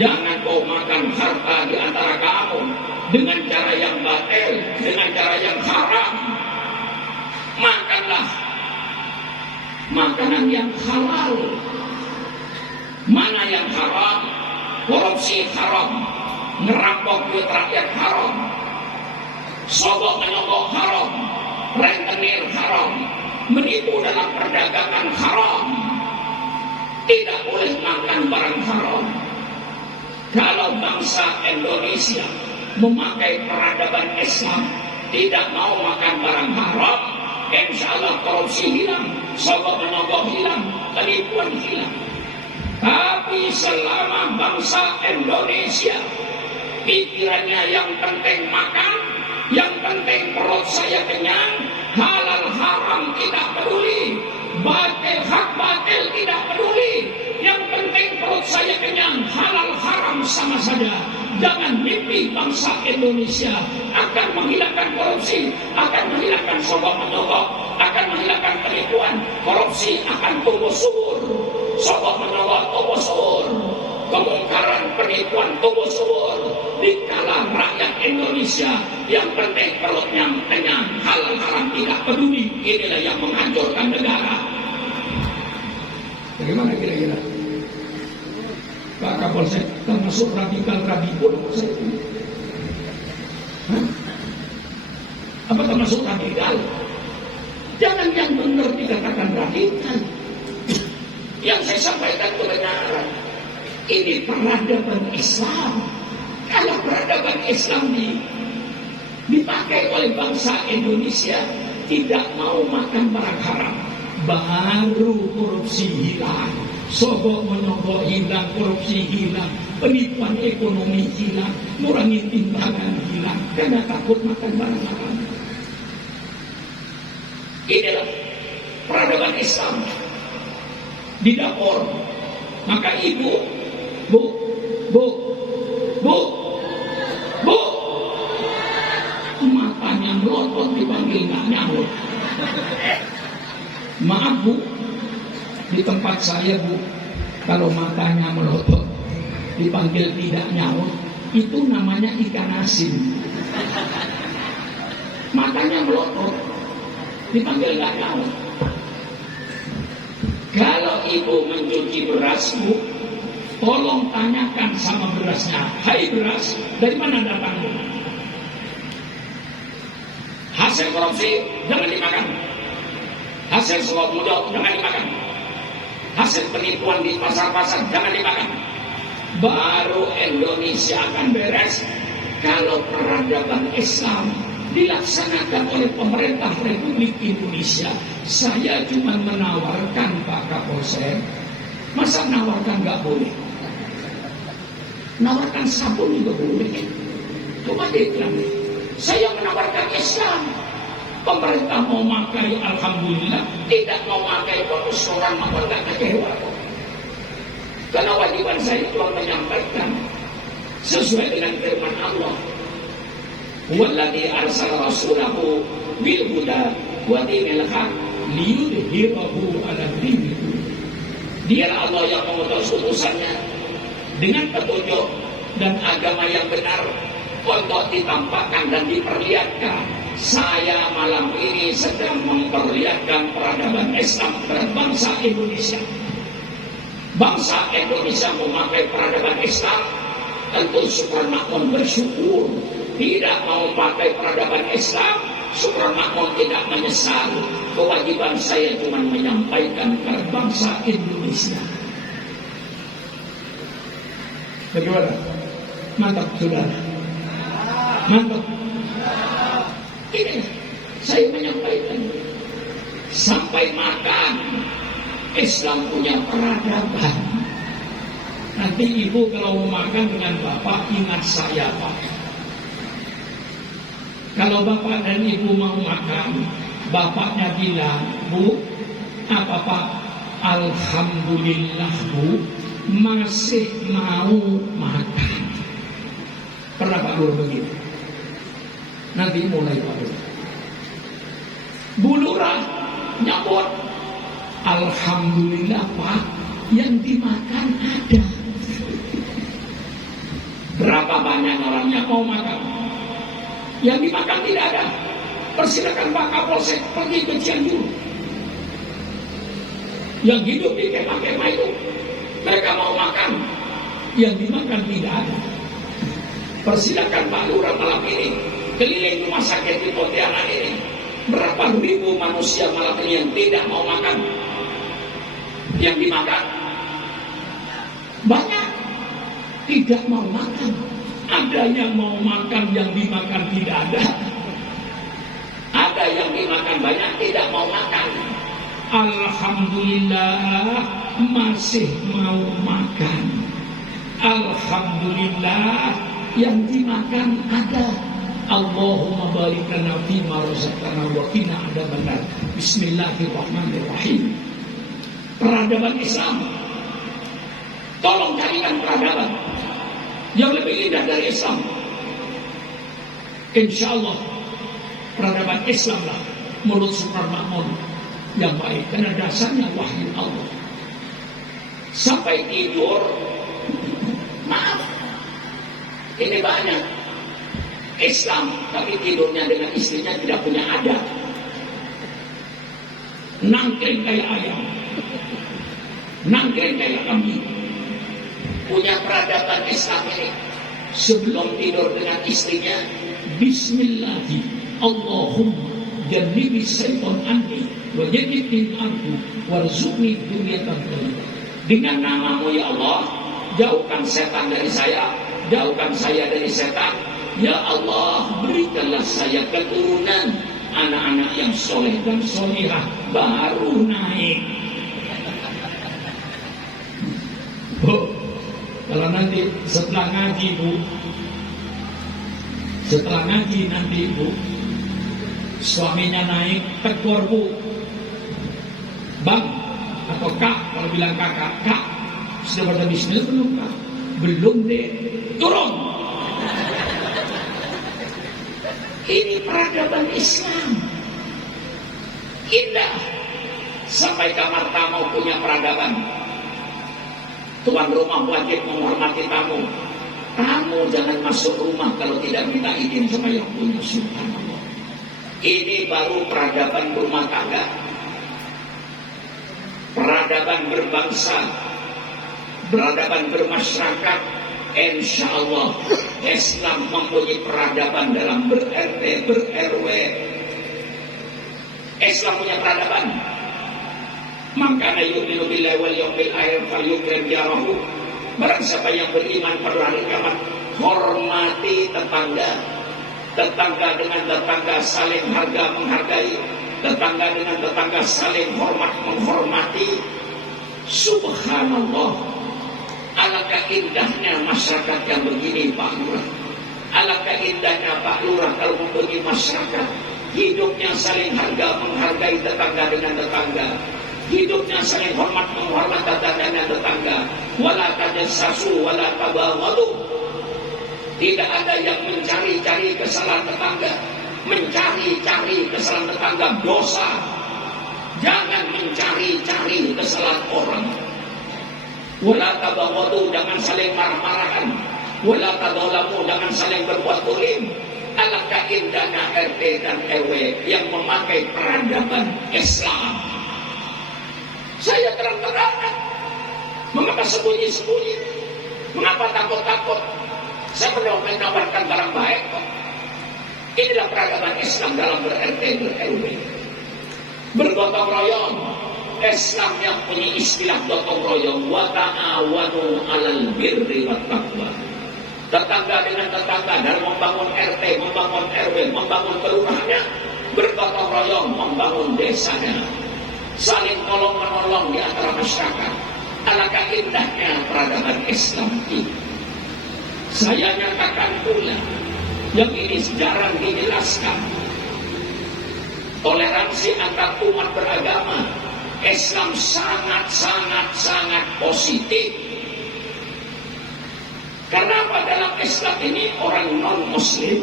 Jangan kau makan harta di antara kamu dengan cara yang batil, dengan cara yang haram. Makanlah makanan yang halal. Mana yang haram? Korupsi haram, ngerampok duit rakyat haram, sogok menyogok haram, rentenir haram, menipu dalam perdagangan haram. Tidak boleh makan barang haram. Kalau bangsa Indonesia memakai peradaban Islam, tidak mau makan barang haram, insya Allah korupsi hilang, sogok menyogok hilang, penipuan hilang. Tapi selama bangsa Indonesia pikirannya yang penting makan, yang penting perut saya kenyang, halal haram tidak peduli, batil hak batil tidak peduli, yang penting perut saya kenyang, halal haram sama saja. Jangan mimpi bangsa Indonesia akan menghilangkan korupsi, akan menghilangkan sogok menyogok, akan menghilangkan penipuan. Korupsi akan tumbuh subur, sogok menyogok tumbuh subur, kemungkaran penipuan tumbuh subur. Dikala rakyat Indonesia yang penting perutnya kenyang, halal haram tidak peduli, inilah yang menghancurkan negara. Bagaimana kira-kira? Pak Kapolsek termasuk radikal-radikal saya ini. Apa termasuk radikal? Jangan yang benar dikatakan radikal. Yang saya sampaikan kebenaran. Ini peradaban Islam. Kalau peradaban Islam dipakai oleh bangsa Indonesia, tidak mau makan barang haram, baru korupsi hilang, sogok menyogok hilang, korupsi hilang, penipuan ekonomi hilang, mengurangi timbangan hilang, karena takut makan barang haram. Inilah peradaban Islam di dapur. Maka ibu, bu, matanya melotot dipanggil nggak nyaut. Maaf bu, di tempat saya bu, kalau matanya melotot dipanggil tidak nyaut, itu namanya ikan asin. Matanya melotot dipanggil nggak nyaut. Kalau ibu mencuci beras bu, tolong tanyakan sama berasnya, hai beras, dari mana datangmu? Hasil korupsi jangan dimakan, hasil suap muda jangan dimakan, hasil penipuan di pasar-pasar jangan dimakan. Baru Indonesia akan beres kalau peradaban Islam dilaksanakan oleh pemerintah Republik Indonesia. Saya cuma menawarkan Pak Kapolsek, masa menawarkan nggak boleh? Nawarkan sabun juga boleh. Coba diklan, saya menawarkan Islam. Pemerintah mau makai, alhamdulillah. Tidak mau makai, bonus orang maka nggak kecewa. Karena wajiban saya cuma menyampaikan sesuai dengan firman Allah. Walladzi arsala rasulahu bil huda wa dinil haq liyudhhirahu 'ala dini. Dialah Allah yang mengutus utusannya dengan petunjuk dan agama yang benar untuk ditampakkan dan diperlihatkan saya malam ini sedang memperlihatkan peradaban Islam kepada bangsa Indonesia. Bangsa Indonesia memakai peradaban Islam, tentu Syukron Makmun bersyukur. Tidak mau pakai peradaban Islam, Syukron Makmun tidak menyesal. Kewajiban saya cuma menyampaikan kepada bangsa Indonesia. Bagaimana? Mantap, saudara. Mantap. Ini saya menyampaikan. Sampai makan, Islam punya peradaban. Nanti ibu kalau mau makan dengan bapak, ingat saya pak. Kalau bapak dan ibu mau makan, bapaknya bilang, bu, apa pak? Alhamdulillah bu, masih mau makan. Pernah pak guru begitu? Nanti mulai pak guru. Bu Lurah nyambut, alhamdulillah pak, yang dimakan ada. Berapa banyak orangnya mau makan? Yang dimakan tidak ada. Persilakan Pak Kapolsek pergi ke Cianjur. Yang hidup di kemah-kemah itu, mereka mau makan. Yang dimakan tidak ada. Persilakan Pak Lurah malam ini keliling rumah sakit di Pontianak ini. Berapa ribu manusia malam ini yang tidak mau makan? Yang dimakan banyak tidak mau makan. Ada yang mau makan, yang dimakan tidak ada. Ada yang dimakan banyak, tidak mau makan. Alhamdulillah masih mau makan. Alhamdulillah yang dimakan ada. Allahumma barik lana fima razaqtana wa qina adzabannar. Bismillahirrahmanirrahim. Peradaban Islam, tolong carikan peradaban yang lebih indah dari Islam. Insya Allah peradaban Islam lah menurut Syukron Makmun yang baik, karena dasarnya wahyu Allah. Sampai tidur, maaf, ini banyak Islam tapi tidurnya dengan istrinya tidak punya adab, nangkring kayak ayam, nangkring kayak kambing. Punya peradaban Islam ini, sebelum tidur dengan istrinya, Bismillahi Allahumma jannibi syaitan anni wa jannibni anhu warzuqni dunyatan thayyibah. Dengan namamu ya Allah, jauhkan setan dari saya, jauhkan saya dari setan. Ya Allah, berikanlah saya keturunan anak-anak yang soleh dan solihah. Baru naik. Kalau nanti setelah ngaji bu, setelah ngaji nanti bu, suaminya naik, tegur bu, bang atau kak, kalau bilang kakak, kak sudah baca bismillah belum kak? Belum deh, turun. Ini peradaban Islam indah. Sampai kamar tamu punya peradaban. Tuan rumah wajib menghormati tamu. Tamu jangan masuk rumah kalau tidak minta izin sama yang punya. Subhanallah. Ini baru peradaban rumah tangga. Peradaban berbangsa, peradaban bermasyarakat. Insya Allah Islam mempunyai peradaban dalam ber-RT, ber-RW. Islam punya peradaban. Maka yu'minu billahi wal yawmil akhir falyukrim jarahu. Barang siapa yang beriman pada hari kiamat, hormati tetangga. Tetangga dengan tetangga saling harga menghargai. Tetangga dengan tetangga saling hormat menghormati. Subhanallah. Alangkah indahnya masyarakat yang begini Pak Lurah. Alangkah indahnya Pak Lurah kalau mempunyai masyarakat hidupnya saling harga menghargai tetangga dengan tetangga. Hidupnya saling hormat menghormati tetangga dengan tetangga. Wala tajassasu wala tabaghadu. Tidak ada yang mencari-cari kesalahan tetangga. Mencari-cari kesalahan tetangga dosa. Jangan mencari-cari kesalahan orang. Wala tabaghadu, jangan saling marah-marahan. Wala tadzalamu, jangan saling berbuat zalim. Alangkah indahnya RT dan RW yang memakai peradaban Islam. Saya terang-terangan. Mengapa sembunyi-sembunyi? Mengapa takut-takut? Saya menawarkan barang baik kok. Inilah peradaban Islam dalam ber-RT ber-RW. Bergotong royong. Islam yang punya istilah gotong royong, wa ta'awanu 'alal birri wat taqwa. Tetangga dengan tetangga dalam membangun RT, membangun RW, membangun kelurahannya, bergotong royong membangun desanya, saling tolong-menolong di antara masyarakat. Alangkah indahnya peradaban Islam ini. Saya nyatakan pula, yang ini jarang dijelaskan, toleransi antar umat beragama Islam sangat positif. Karena apa? Dalam Islam ini orang non-muslim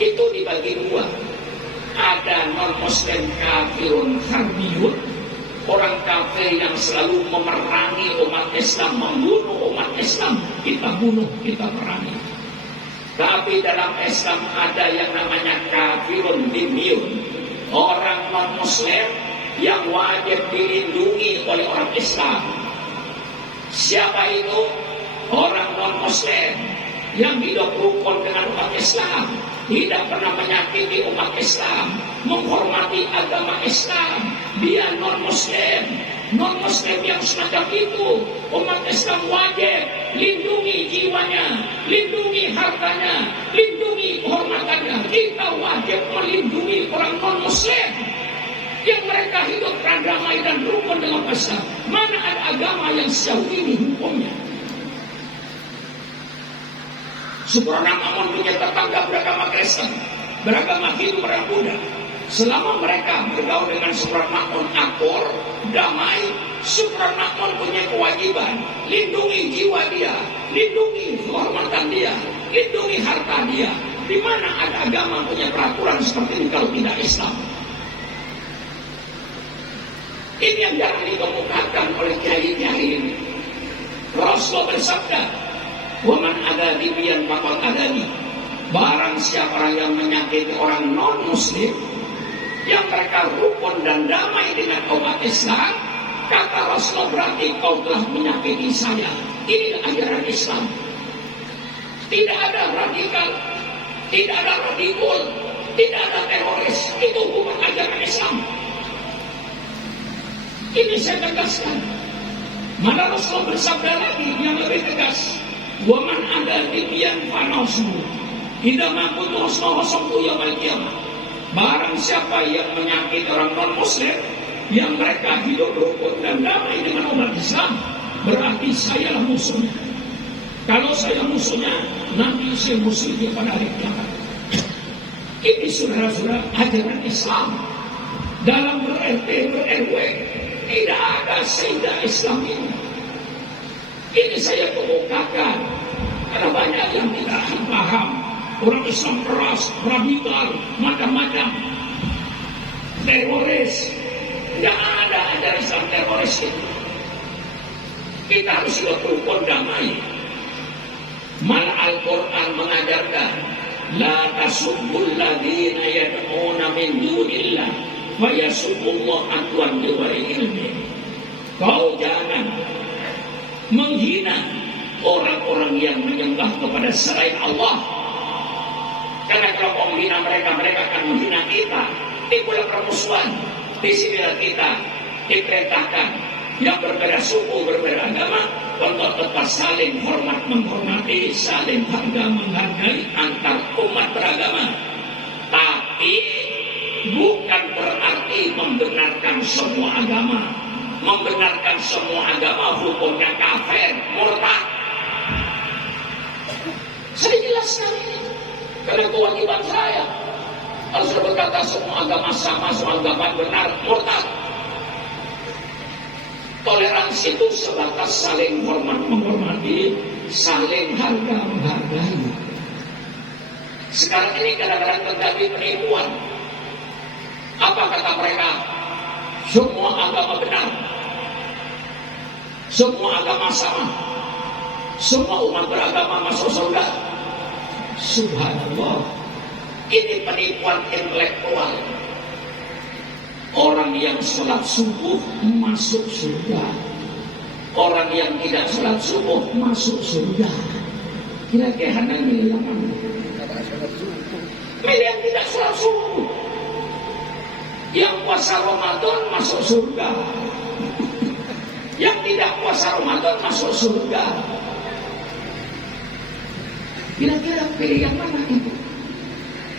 itu dibagi dua. Ada non-muslim kafirun harbiyun, orang kafir yang selalu memerangi umat Islam, membunuh umat Islam. Kita bunuh, kita perangi. Tapi dalam Islam ada yang namanya kafirun dimyun, orang non-muslim yang wajib dilindungi oleh orang Islam. Siapa itu? Orang non-muslim yang hidup rukun dengan umat Islam, tidak pernah menyakiti umat Islam, menghormati agama Islam. Dia non-muslim. Non-muslim yang semacam itu, umat Islam wajib lindungi jiwanya, lindungi hartanya, lindungi kehormatannya. Kita wajib melindungi orang non-muslim yang mereka hidup damai dan rukun dengan Islam. Mana ada agama yang sejauh ini hukumnya? Subhanallah, punya tetangga beragama Kristen, beragama Hindu, beragama Buddha. Selama mereka bergaul dengan Subhanallah, akur, damai, Subhanallah punya kewajiban lindungi jiwa dia, lindungi kehormatan dia, lindungi harta dia. Di mana ada agama punya peraturan seperti ini kalau tidak Islam? Ini yang jarang dikemukakan oleh kiai-kiai ini. Rasulullah bersabda, "Waman ada dibian pakal adani." Barang siapa yang menyakiti orang non-muslim yang mereka rukun dan damai dengan umat Islam, kata Rasulullah, berarti kau telah menyakiti saya. Inilah ajaran Islam. Tidak ada radikal, tidak ada radikul, tidak ada teroris. Itu bukan ajaran Islam. Ini saya tegaskan. Mana Rasulullah bersabda lagi yang lebih tegas, "Waman ada dibian fanasu, tidak mampu hosnohosongku yaumil qiyamah." Barang siapa yang menyakiti orang non-muslim yang mereka hidup rukun dan damai dengan umat Islam, berarti saya musuhnya. Kalau saya musuhnya, nanti saya musuhnya pada hari kiamat. Ini saudara-saudara ajaran Islam. Dalam ber-RT ber-RW tidak ada sehingga Islam ini. Ini saya kemukakan karena banyak yang tidak paham. Orang Islam keras, radikal, macam-macam, teroris. Tidak ada ajaran Islam teroris itu. Kita harus hidup rukun damai. Mal Al-Quran mengajarkan, la tasubbul ladina yad'una min dunillah wa yasubbullah adwan biwari ilmi. Kau jangan menghina orang-orang yang menyembah kepada selain Allah. Karena kalau kau menghina mereka, mereka akan menghina kita. Timbullah permusuhan. Di sinilah kita diperintahkan yang berbeda suku, berbeda agama, untuk tetap saling hormat menghormati, saling harga menghargai antar umat beragama. Tapi bukan berarti membenarkan semua agama. Membenarkan semua agama hukumnya kafir, murtad. Saya jelaskan ini. Karena kewajiban saya harus berkata semua agama sama, semua agama benar, murtad. Toleransi itu sebatas saling hormat menghormati, saling harga menghargai. Sekarang ini kadang-kadang terjadi penipuan. Apa kata mereka? Semua agama benar, semua agama sama, semua umat beragama masuk surga. Subhanallah. Ini penipuan intelektual. Orang yang sholat subuh masuk surga, orang yang tidak sholat subuh masuk surga. Kira-kira Anda milih yang mana? Milih yang tidak sholat subuh. Yang puasa Ramadan masuk surga, yang tidak puasa Ramadan masuk surga. Kira-kira pilih yang mana itu?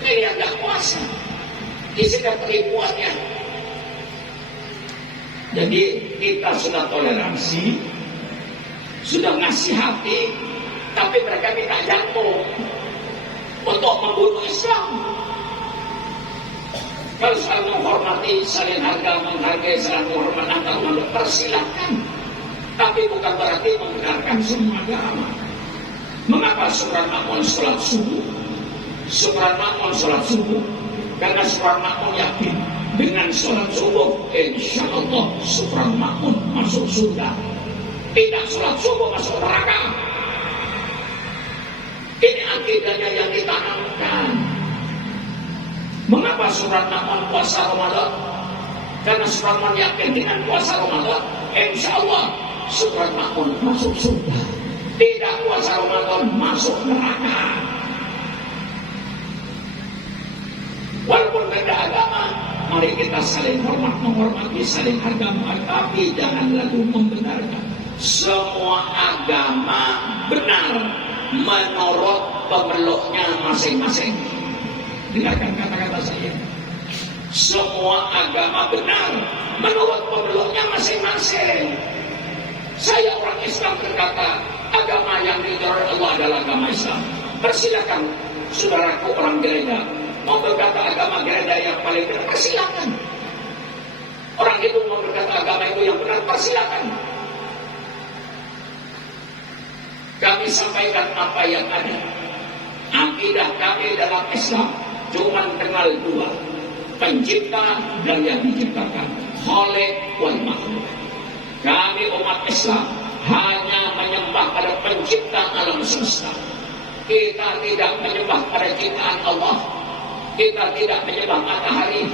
Pilih yang tidak puasa. Isikan penipuannya. Jadi kita sudah toleransi, sudah ngasih hati, tapi mereka minta jantung untuk membunuh Islam. Kalau saling menghormati, saling menghargai, saling menghormati antar umat, persilahkan. Tapi bukan berarti membenarkan semua agama. Mengapa Subran Makmun sholat subuh? Subran Makmun sholat subuh karena Subran Makmun yakin dengan sholat subuh, insya Allah Subran Makmun masuk surga. Tidak sholat subuh masuk neraka. Ini akidahnya yang ditanamkan. Mengapa Subran Makmun puasa Ramadan? Karena Subran Makmun yakin dengan puasa Ramadan, insya Allah Subran Makmun masuk surga. Tidak puasa Ramadan masuk neraka. Walaupun beda agama, mari kita saling hormat, menghormati, saling harga, tapi jangan lalu membenarkan. Semua agama benar menurut pemeluknya masing-masing. Dengarkan kata-kata saya. Semua agama benar menurut pemeluknya masing-masing. Saya orang Islam berkata, agama yang diridhoi Allah adalah agama Islam. Persilakan saudaraku orang gereja mau berkata agama gereja yang paling benar, persilakan. Orang itu mau berkata agama itu yang benar, persilakan. Kami sampaikan apa yang ada. Akidah kami dalam Islam cuma kenal dua, pencipta dan yang diciptakan, Khaliq wal makhluk. Kami umat Islam hanya menyembah pada pencipta alam semesta. Kita tidak menyembah pada ciptaan Allah. Kita tidak menyembah matahari.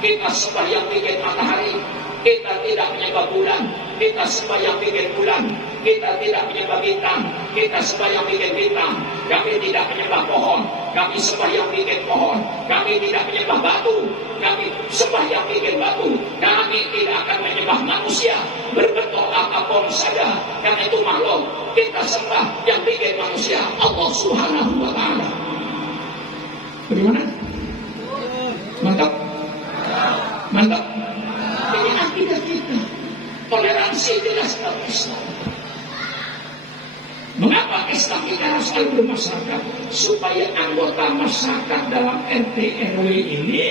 Kita sembah yang bikin matahari. Kita tidak menyembah bulan. Kita sembah yang bikin bulan. Kita tidak menyembah bintang. Kita sembah yang bikin bintang. Kami tidak menyembah pohon. Kami sembah yang bikin pohon. Kami tidak menyembah batu. Kami sembah yang bikin batu. Kami tidak akan menyembah manusia berbentuk apapun saja, karena itu makhluk. Kita sembah yang bikin manusia, Allah Subhanahu wa Ta'ala. Bagaimana? Mantap? Mantap? Ini akidah kita. Toleransi jelas dalam Islam. Mengapa Islam bicara soal bermasyarakat? Supaya anggota masyarakat dalam RT RW ini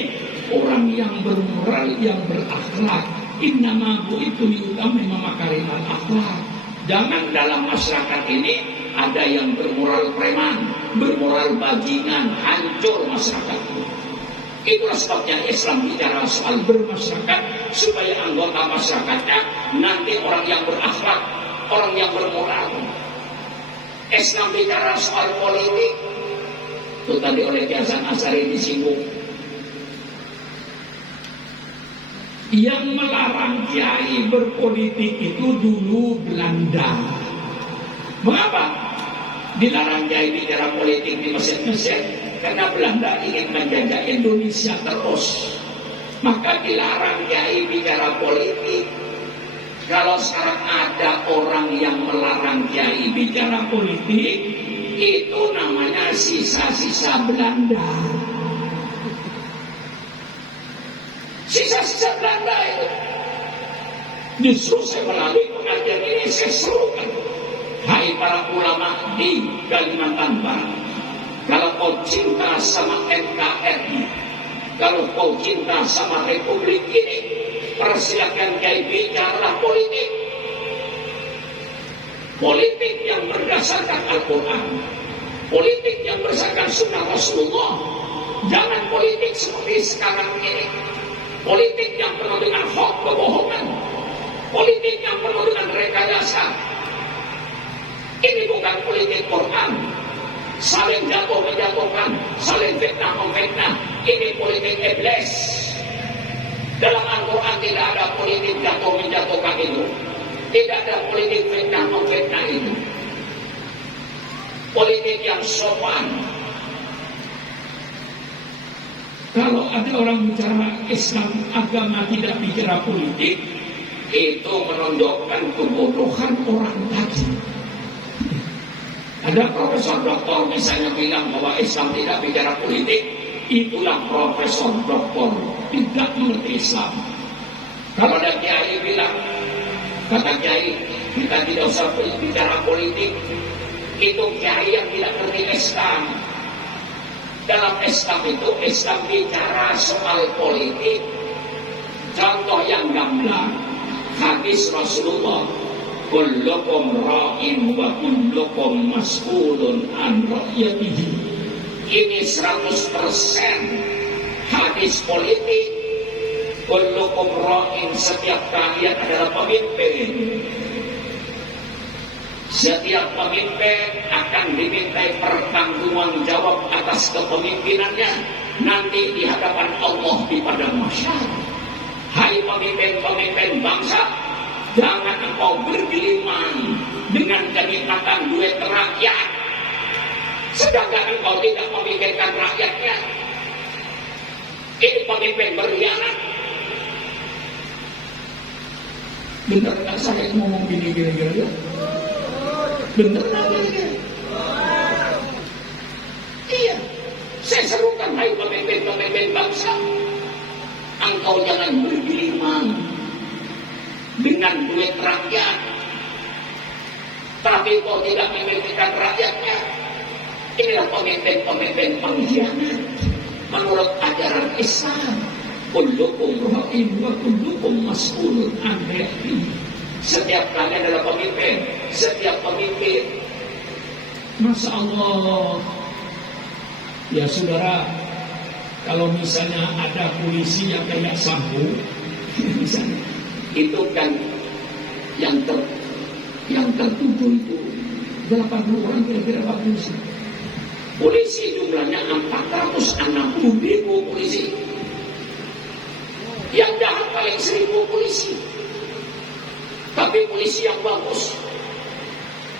orang yang bermoral, yang berakhlak. Innama bu'itsu liutammima makarimal akhlak. Jangan dalam masyarakat ini ada yang bermoral preman, bermoral bajingan, hancur masyarakat. Itulah sebabnya Islam bicara soal bermasyarakat, supaya anggota masyarakatnya nanti orang yang berakhlak, orang yang bermoral. Islam bicara soal politik, itu tadi oleh Ki Hasan Asy'ari disinggung. Yang melarang kiai berpolitik itu dulu Belanda. Mengapa dilarang kiai bicara politik di Mesir? Karena Belanda ingin menjajah Indonesia terus. Maka dilarang kiai bicara politik. Kalau sekarang ada orang yang melarang kiai bicara politik, itu namanya sisa-sisa Belanda. Sisa-sisa Belanda itu. Justru saya melalui pengajian ini saya serukan, hai para ulama di Kalimantan Barat, kalau kau cinta sama NKRI, kalau kau cinta sama Republik ini, persilakan kiai bicara politik. Politik yang berdasarkan Al-Quran, politik yang berdasarkan Sunnah Rasulullah. Jangan politik seperti sekarang ini, politik yang penuh dengan hoax, kebohongan, politik yang penuh dengan rekayasa. Ini bukan politik Quran, saling jatuh menjatuhkan, saling fitnah memfitnah. Ini politik iblis. Dalam Al-Quran tidak ada politik jatuh menjatuhkan itu, tidak ada politik fitnah memfitnah itu. Politik yang sopan. Kalau ada orang bicara Islam agama tidak bicara politik, itu menunjukkan kebodohan orang tadi. Ada profesor doktor misalnya bilang bahwa Islam tidak bicara politik, itulah profesor doktor tidak mengerti Islam. Kalau ada kiai bilang, kata kiai kita tidak usah bicara politik, itu kiai yang tidak mengerti Islam. Dalam Islam itu, Islam bicara soal politik. Contoh yang gamblang, hadis Rasulullah, kullukum ra'in wa kullukum mas'ulun an ra'yatihi. Ini 100% hadis politik. Kullukum ra'in, setiap kalian adalah pemimpin. Setiap pemimpin akan dimintai pertanggungan jawab atas kepemimpinannya nanti di hadapan Allah di padang mahsyar. Hai pemimpin-pemimpin bangsa, jangan engkau bergelimang dengan kenikmatan duit rakyat, sedangkan engkau tidak memikirkan rakyatnya. Ini pemimpin berkhianat. Benar nggak saya ngomong gini kira-kira? Benar nggak ini? Iya. Saya serukan, hai pemimpin-pemimpin bangsa, engkau jangan bergelimang dengan duit rakyat, tapi kau tidak memikirkan rakyatnya. Inilah pemimpin-pemimpin pengkhianat menurut ajaran Islam. Kullukum ra'in wa kullukum mas'ulun an ra'iyatihi. Setiap kalian adalah pemimpin, setiap pemimpin. Masya Allah. Ya saudara, kalau misalnya ada polisi yang kayak Sambo, misalnya, itu kan yang tertuduh itu 80 orang kira-kira Pak polisi. Polisi jumlahnya 460.000 polisi. Yang jahat paling 1.000 polisi. Tapi polisi yang bagus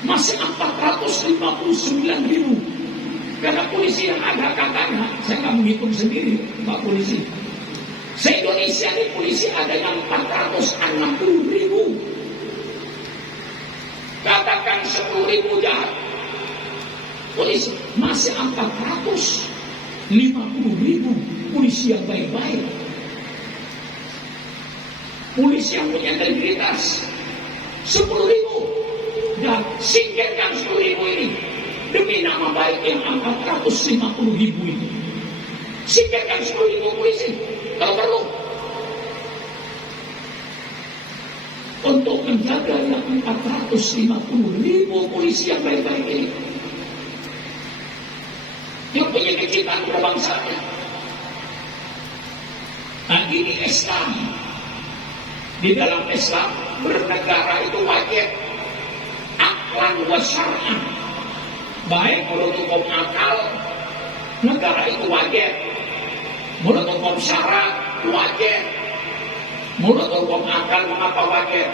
masih 459.000. Karena polisi yang ada katanya, saya nggak menghitung sendiri Pak polisi. Se-Indonesia ini polisi adanya 460.000. Katakan 10.000 jahat, polisi masih 450.000 polisi yang baik-baik. Polisi yang punya integritas 10.000, dan singkirkan 10.000 ini demi nama baik yang 450.000 ini. Singkirkan 10.000 polisi kalau perlu untuk menjaga yang 450.000 polisi yang baik-baik ini, yang punya kecintaan berbangsanya. Nah, ini Islam. Di dalam Islam bernegara itu wajib aklan wa syar'an. Baik menurut hukum akal, negara itu wajib. Menurut hukum syara wajib. Menurut hukum akal, mengapa wajib?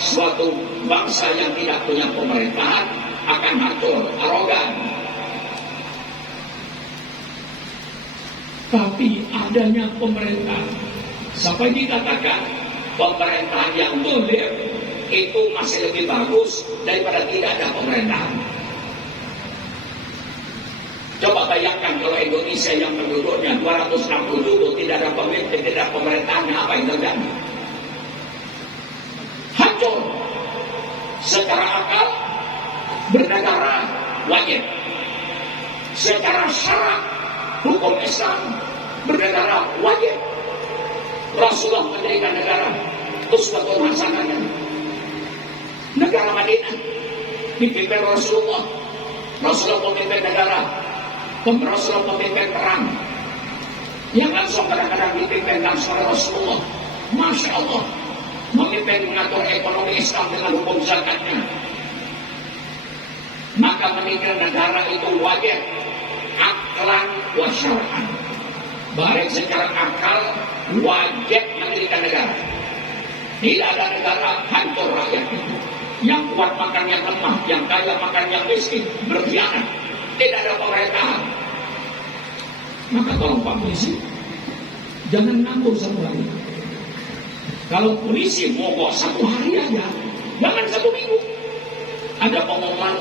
Suatu bangsa yang tidak punya pemerintahan akan hancur, arogan. Tapi adanya pemerintah, sampai dikatakan pemerintahan yang dolim itu masih lebih bagus daripada tidak ada pemerintahan. Coba bayangkan kalau Indonesia yang penduduknya 260 tidak ada pemimpin, tidak ada pemerintahan, apa yang terjadi? Hancur. Secara akal bernegara wajib. Secara syarak hukum Islam bernegara wajib. Rasulullah mendirikan negara uswatun hasanah. Negara Madinah dipimpin Rasulullah. Rasulullah pemimpin negara. Rasulullah pemimpin perang. Yang langsung kadang-kadang dipimpin langsung oleh Rasulullah. Masya Allah. Memimpin mengatur ekonomi Islam dengan hukum zakatnya. Maka maka mendirikan negara itu wajib aklan wa syar'an. Baik secara akal wajib mendirikan negara. Tidak ada negara hancur rakyat itu. Yang kuat makan yang lemah, yang kaya makan yang miskin, berkhianat. Tidak ada pemerintahan. Maka tolong Pak Polisi, jangan nganggur satu hari. Kalau polisi mogok satu hari aja, jangan 1 minggu. Ada pengumuman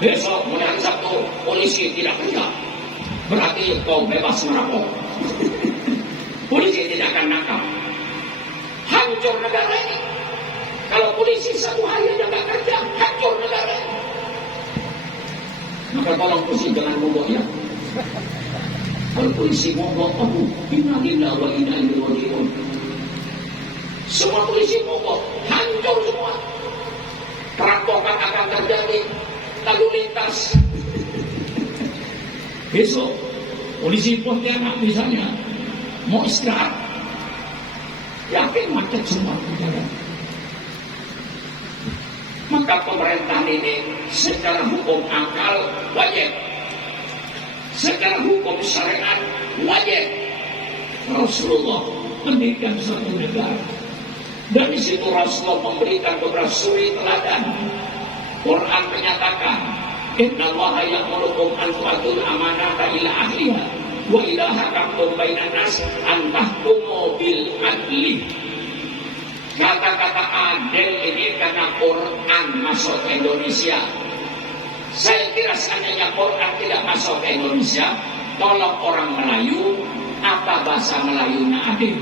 besok mulai hari Sabtu polisi tidak kerja, berarti kau bebas merampok. Polisi tidak akan nakal. Hancur negara ini. Kalau polisi satu hari aja nggak kerja, hancur negara ini. Maka tolong polisi jangan mogok ya. Kalau polisi mogok, inna lillahi wa inna ilaihi raji'un. Semua polisi mogok, hancur semua. Perampokan akan terjadi, lalu lintas. Besok polisi Pontianak misalnya mau istirahat, yakin macet semua di jalan. Maka pemerintahan ini secara hukum akal wajib, secara hukum syariat wajib. Rasulullah mendirikan suatu negara, dan di situ Rasulullah memberikan beberapa suri teladan. Quran menyatakan, Inna Allaha ya'murukum an tu'addul amanata ila ahliha wa idza hakamtum bainan nas an tahkumu bil adli. Kata-kata adil ini karena Quran masuk ke Indonesia. Saya kira seandainya Quran tidak masuk ke Indonesia, tolong orang Melayu, apa bahasa Melayunya adil?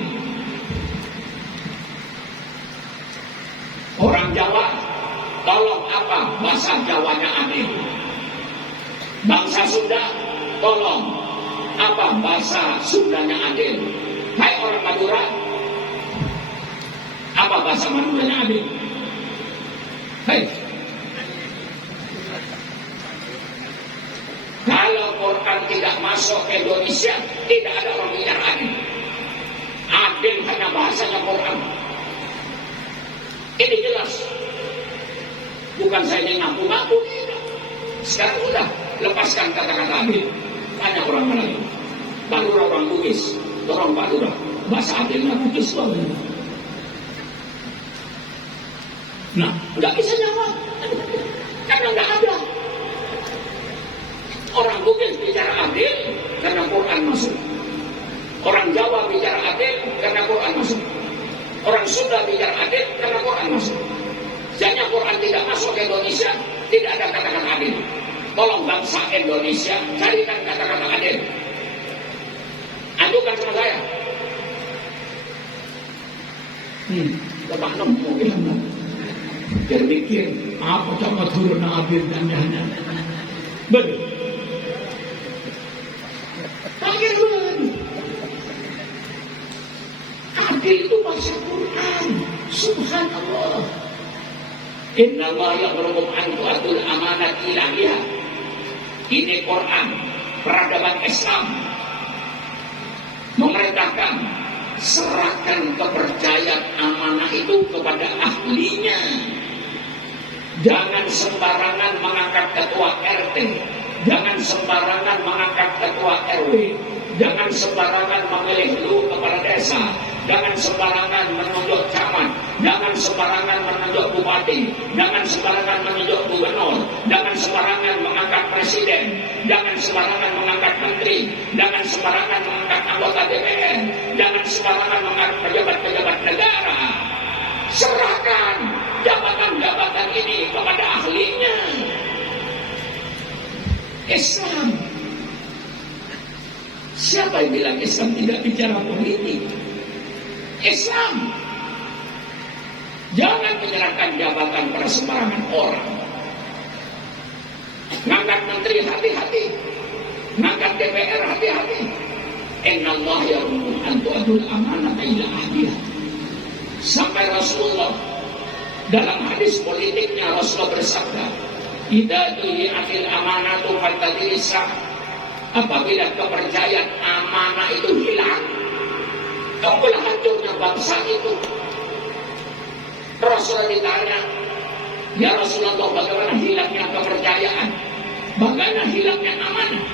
Orang Jawa, tolong apa bahasa Jawanya adil? Bangsa Sunda, tolong apa bahasa Sundanya adil? Hai orang Madura, apa bahasa Maduranya adil? Hai. Kalau Quran tidak masuk ke Indonesia, tidak ada orang bicara adil. Adil karena bahasanya Quran. Ini jelas. Bukan saya yang ngaku-ngaku. Sekarang udah lepaskan kata-kata adil. Tanya orang Melayu, Madura orang Bugis, orang Madura, bahasa adilnya Bugis loh. Nah, nggak bisa jawab karena nggak ada. Orang Bugis bicara adil karena Quran masuk. Orang Jawa bicara adil karena Quran masuk. Orang Sunda bicara adil karena Quran masuk. Jadinya Quran tidak masuk ke Indonesia, tidak ada kata-kata adil. Tolong bangsa Indonesia carikan kata-kata adil. Ajukan sama saya. Lepas nemu bilang, berpikir apa coba turun adil dan hanya betul. Bagaimana? Adil itu bahasa Quran. Subhanallah. Inna Allah ya'murukum an tu'addul amanat ila ahliha. Ini Quran, peradaban Islam memerintahkan serahkan kepercayaan amanah itu kepada ahlinya. Jangan sembarangan mengangkat ketua RT, jangan sembarangan mengangkat ketua RW, jangan sembarangan memilih lu kepala desa, jangan sembarangan menunjuk camat, jangan sembarangan menunjuk bupati, jangan sembarangan menunjuk gubernur, jangan sembarangan mengangkat presiden, jangan sembarangan mengangkat menteri, jangan sembarangan mengangkat anggota DPR, jangan sembarangan mengangkat pejabat-pejabat negara. Serahkan jabatan-jabatan ini kepada ahlinya. Islam. Siapa yang bilang Islam tidak bicara politik? Islam. Jangan menyerahkan jabatan pada sembarangan orang. Ngangkat menteri hati-hati, ngangkat DPR hati-hati. Inna Allah ya'muru an tu'addul amanata ila ahliha. Sampai Rasulullah dalam hadis politiknya Rasulullah bersabda, "Idza du'iatil amanatu fantadrisa." Apabila kepercayaan amanah itu hilang, tunggulah hancurnya bangsa itu. Rasulullah ditanya, "Ya Rasulullah, bagaimana hilangnya kepercayaan?" Bagaimana hilangnya amanah?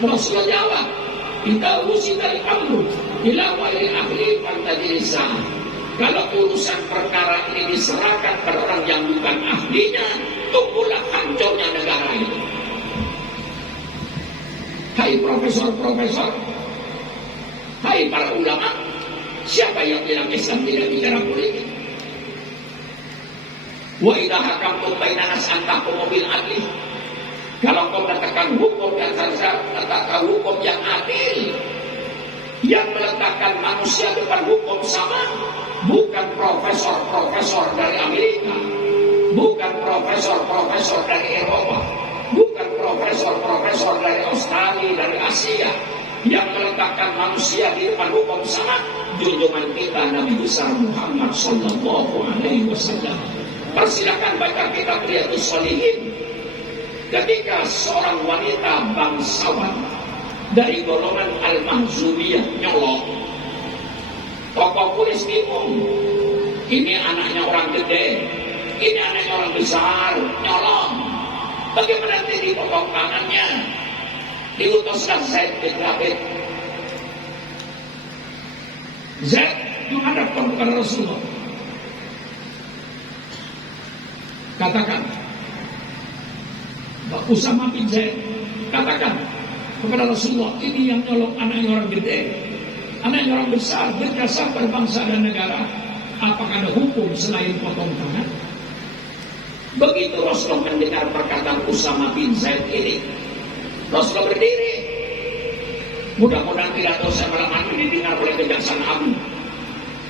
Rasulullah jawab, "Idza wusida al-amru ila wali ahli fantadilisa." Kalau urusan perkara ini diserahkan pada orang yang bukan ahlinya, tunggulah hancurnya negara itu. Hai profesor-profesor, hai para ulama, siapa yang bilang Islam tidak bicara politik? Wa idza hakamtum bainan nas an tahkumu bil adli. Kalau kau letakkan hukum yang sah, letakkan hukum yang adil, yang meletakkan manusia depan hukum sama, bukan profesor-profesor dari Amerika, bukan profesor-profesor dari Eropa, bukan profesor-profesor dari Australia, dari Asia, yang meletakkan manusia di depan hukum sama, junjungan kita Nabi besar Muhammad Sallallahu Alaihi Wasallam. Persilakan baca kitab Riyadhus Shalihin. Ketika seorang wanita bangsawan dari golongan Al-Mahzumiyah nyolong, tokoh kulis bingung, ini anaknya orang gede, ini anaknya orang besar, nyolong, bagaimana nanti dipotong tangannya? Diutuslah Zaid bin Thabit. Zaid menghadapkan kepada Rasulullah, katakan, Usama bin Zaid katakan kepada Rasulullah, ini yang nyolong anaknya orang gede, anaknya orang besar, berjasa berbangsa dan negara, apakah ada hukum selain potong tangan? Begitu Rasulullah mendengar perkataan Usama bin Zaid ini, Rasulullah berdiri. Mudah-mudahan pidato saya malam ini didengar oleh Kejaksaan Agung,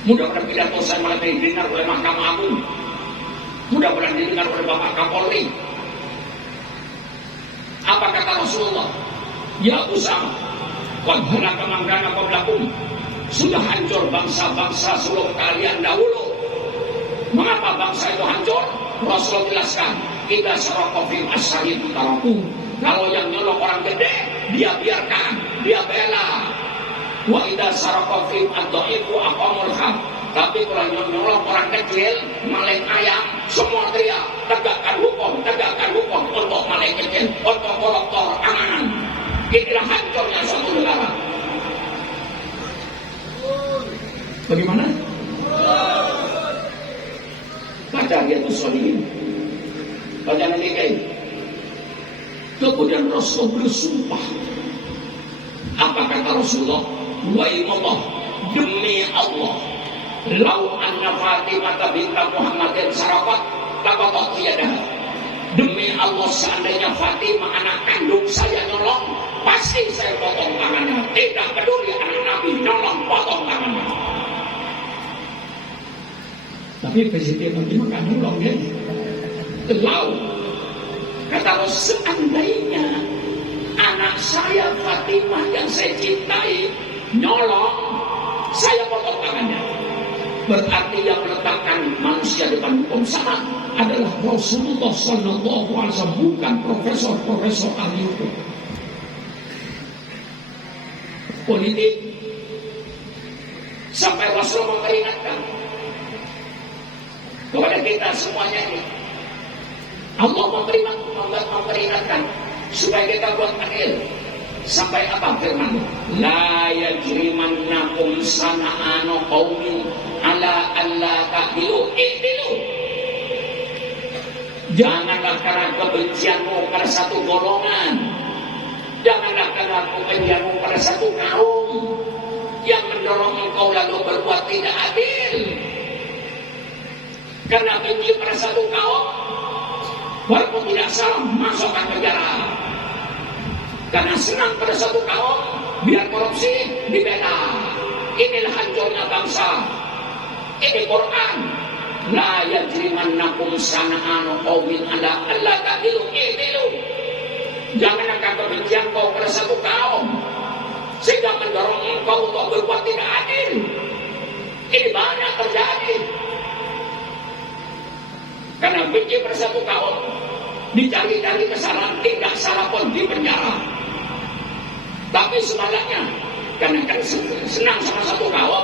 mudah-mudahan pidato saya malam ini didengar oleh Mahkamah Agung, mudah-mudahan didengar oleh Bapak Kapolri. Apa kata Rasulullah? Ya Usama, qad halaka man kana qablakum. Sudah hancur bangsa-bangsa sebelum kalian dahulu. Mengapa bangsa itu hancur? Rasulullah jelaskan, kita saraka fil asyari taraku. Kalau yang nyolong orang gede, dia biarkan, dia bela. Wa idza saraka fil adhaifu aqamul haq. Tapi kalau nyolong orang kecil, maling ayam, semua teriak, tegakkan hukum untuk maling kecil, untuk koruptor, aman. Inilah hancurnya suatu negara. Bagaimana? Baca Riyadhus Shalihin, baca Nabi. Kemudian Rasul bersumpah. Apa kata Rasulullah? Waimallah, demi Allah, lau anna Fatimah binta Muhammadin sarakat laqatat yadaha. Demi Allah, seandainya Fatimah anak kandung saya nyolong, pasti saya potong tangannya. Tidak peduli anak Nabi nyolong, potong tangannya. Tapi Presiden Fatimah kan nyolong ya. Lau kata Rasul, seandainya anak saya Fatimah yang saya cintai nyolong, saya potong tangannya. Berarti yang meletakkan manusia depan hukum sama adalah Rasulullah Sallallahu Alaihi Wasallam, bukan profesor-profesor ahli hukum. Politik sampai Rasulullah memperingatkan kepada kita semuanya ini. Allah memperingatkan supaya kita buat adil. Sampai apa firman? La yajrimannakum sana'anu qaumin ala alla ta'dilu i'dilu. Janganlah karena kebencianmu pada satu golongan, janganlah karena kebencianmu pada satu kaum yang mendorong engkau lalu berbuat tidak adil. Karena benci pada satu kaum, walaupun tidak salah masukkan penjara. Karena senang pada satu kaum, biar korupsi dibela. Inilah hancurnya bangsa. Ini Quran. La yajrimannakum sana'anu qaumin ala alla ta'dilu i'dilu. Jangan akan kebencian kau pada satu kaum sehingga mendorong engkau untuk berbuat tidak adil. Ini banyak terjadi. Karena benci pada satu kaum, dicari-cari kesalahan, tidak salah pun di penjara. Tapi sebaliknya, karena kan senang sama satu kaum,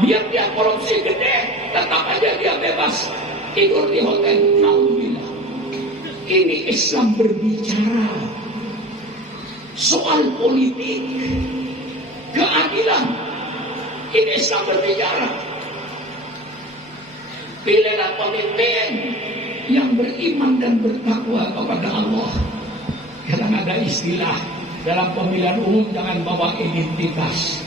biar dia korupsi gede, tetap aja dia bebas tidur di hotel. Alhamdulillah. Ini Islam berbicara soal politik, keadilan. Ini Islam berbicara. Pilihlah pemimpin yang beriman dan bertakwa kepada Allah. Kadang ada istilah dalam pemilihan umum, jangan bawa identitas.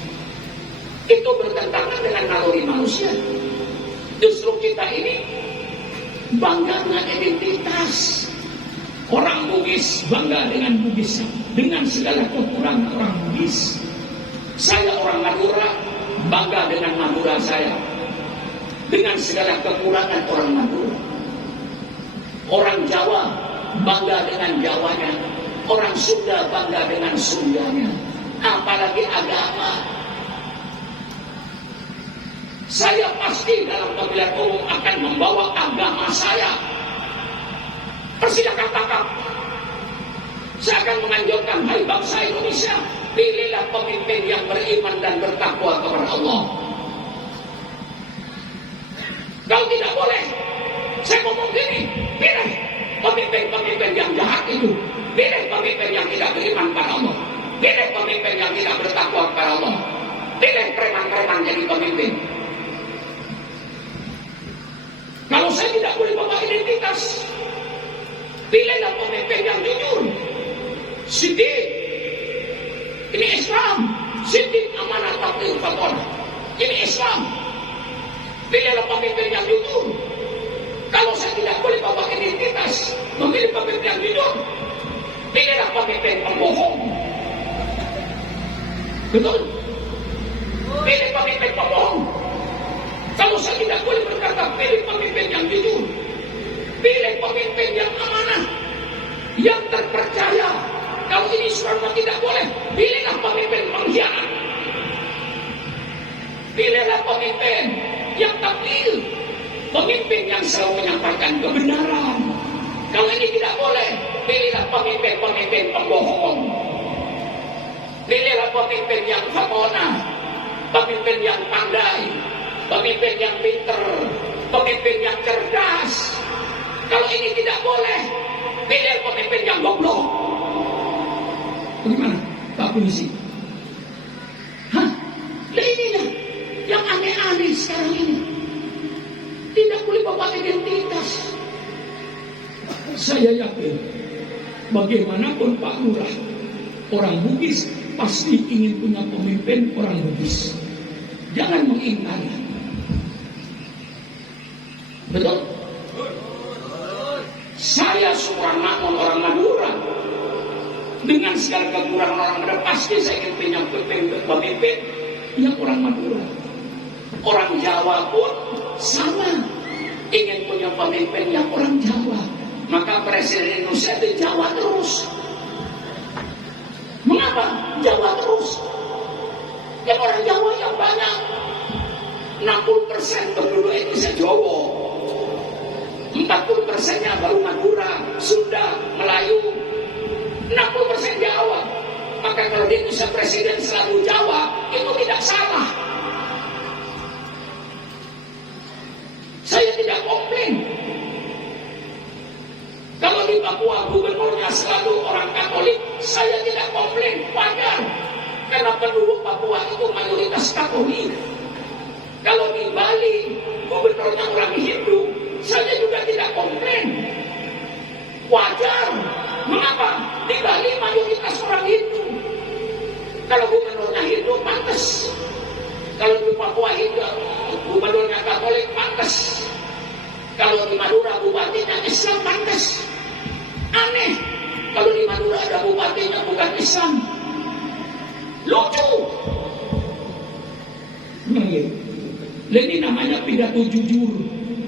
Itu bertentangan dengan naluri manusia. Justru kita ini bangga dengan identitas. Orang Bugis bangga dengan Bugis, dengan segala kekurangan orang Bugis. Saya orang Madura, bangga dengan Madura saya, dengan segala kekurangan orang Madura. Orang Jawa bangga dengan Jawanya, orang Sunda bangga dengan Sundanya. Apalagi agama. Saya pasti dalam pemilihan umum akan membawa agama saya. Persilakan tangkap. Saya akan menganjurkan, hai bangsa Indonesia, pilihlah pemimpin yang beriman dan bertakwa kepada Allah. Kalau tidak boleh, saya ngomong gini, pilih pemimpin-pemimpin yang jahat itu, pilih pemimpin yang tidak beriman kepada Allah, pilih pemimpin yang tidak bertakwa kepada Allah, pilih preman-preman jadi pemimpin. Kalau saya tidak boleh bawa identitas, pilihlah pemimpin yang jujur. Siddiq, ini Islam. Siddiq amanah taklil fakon, ini Islam. Pilihlah pemimpin yang jujur. Kalau saya tidak boleh bawa identitas, memilih pemimpin yang jujur, pilihlah pemimpin pembohong. Betul? Pilih pemimpin pembohong. Kalau saya tidak boleh berkata, pilih pemimpin yang jujur, pilih pemimpin yang amanah, yang terpercaya. Kalau ini semua tidak boleh, pilihlah pemimpin pengkhianat. Pilihlah pemimpin yang taklil, pemimpin yang selalu menyampaikan kebenaran. Kalau ini tidak boleh, pilihlah pemimpin-pemimpin pembohong. Pilihlah pemimpin yang fatonah, pemimpin yang pandai, pemimpin yang pinter, pemimpin yang cerdas. Kalau ini tidak boleh, pilih pemimpin yang goblok. Bagaimana Pak Polisi? Hah? Nah inilah yang aneh-aneh sekarang ini. Tidak boleh bawa identitas. Saya yakin bagaimanapun Pak Lurah, orang Bugis pasti ingin punya pemimpin orang Bugis. Jangan mengingkari. Betul? Saya seorang makmum orang Madura, dengan segala kekurangan orang Madura, pasti saya ingin punya pemimpin yang orang Madura. Orang Jawa pun sama, ingin punya pemimpin yang orang Jawa. Maka Presiden Indonesia itu Jawa terus. Mengapa Jawa terus? Yang orang Jawa yang banyak, 60% penduduk Indonesia Jawa, 40%-nya baru Madura, Sunda, Melayu, 60% Jawa. Maka kalau di Indonesia Presiden selalu Jawa, itu tidak salah. Saya tidak komplain. Kalau di Papua gubernurnya selalu orang Katolik, saya tidak komplain, wajar. Karena penduduk Papua itu mayoritas Katolik. Kalau di Bali gubernurnya orang Hindu, saya juga tidak komplain, wajar. Mengapa? Di Bali mayoritas orang Hindu. Kalau gubernurnya Hindu, pantas. Kalau di Papua Hindu, gubernurnya Katolik, pantas. Kalau di Madura bupatinya Islam, pantas. Aneh kalau di Madura ada bupatinya bukan Islam. Lucu. Ini namanya pidato jujur.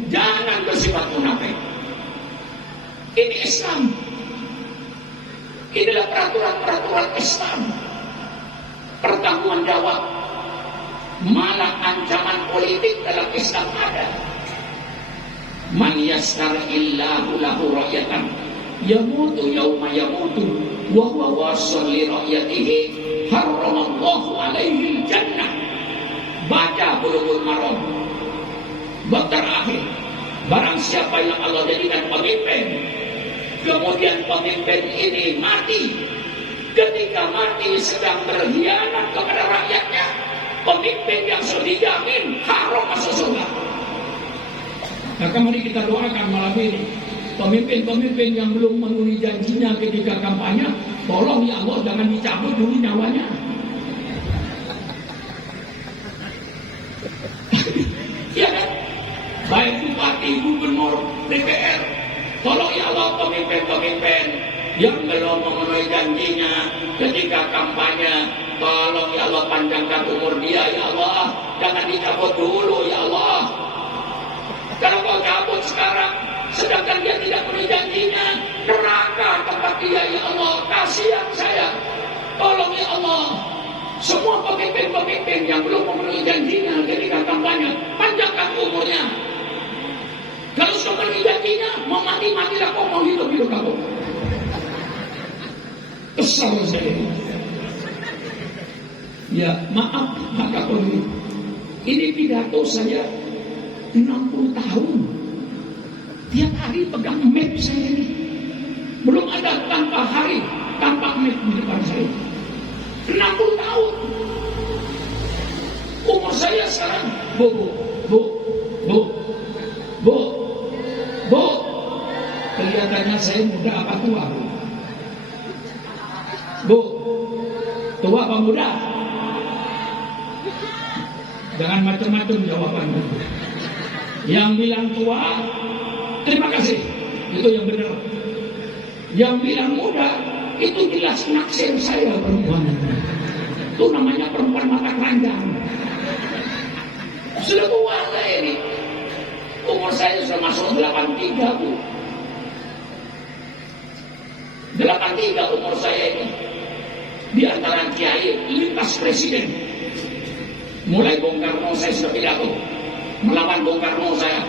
Jangan bersifat munafik. Ini Islam. Inilah peraturan-peraturan Islam. Pertanggungan jawab. Malah ancaman politik dalam Islam ada. Man yastar'illahu lahu rakyatan yamutu yawma yamutu wa huwa wasun li rakyatihi harramallahu alaihi jannah. Baca Bulughul Maram bab terakhir. Barang siapa yang Allah jadikan pemimpin Kemudian pemimpin ini mati. Ketika mati sedang berkhianat kepada rakyatnya, pemimpin yang sudah dijamin haram masuk surga. Maka mari kita doakan malam ini, pemimpin-pemimpin yang belum memenuhi janjinya ketika kampanye, tolong ya Allah jangan dicabut dulu nyawanya. Ya kan? Baik bupati, gubernur, DPR, tolong ya Allah pemimpin-pemimpin yang belum memenuhi janjinya ketika kampanye, tolong ya Allah panjangkan umur dia ya Allah, jangan dicabut dulu ya Allah. Kalau kau cabut sekarang, sedangkan dia tidak memenuhi janjinya, neraka tempat dia ya Allah, kasihan saya. Tolong ya Allah, semua pemimpin-pemimpin yang belum memenuhi janjinya ketika kampanye, panjangkan umurnya. Kalau sudah memenuhi janjinya, mau mati-matilah kau, mau hidup-hidup kau. Kesal saya. Ya maaf, maka ini pidato saya 60 tahun. Tiap hari pegang map saya ini. Belum ada tanpa hari, tanpa map di depan saya. 60 tahun. Umur saya sekarang, Bu. Kelihatannya saya muda apa tua, Bu? Bu, tua apa muda? Jangan macam-macam jawabannya. Yang bilang tua, terima kasih, itu yang benar. Yang bilang muda, itu jelas naksir saya perempuan. Itu namanya perempuan mata keranjang. Sudah tua saya ini. Umur saya sudah masuk 83, Bu. 83 umur saya ini. Di antara kiai lintas presiden. Mulai Bung Karno saya sudah pidato melawan Bung Karno saya.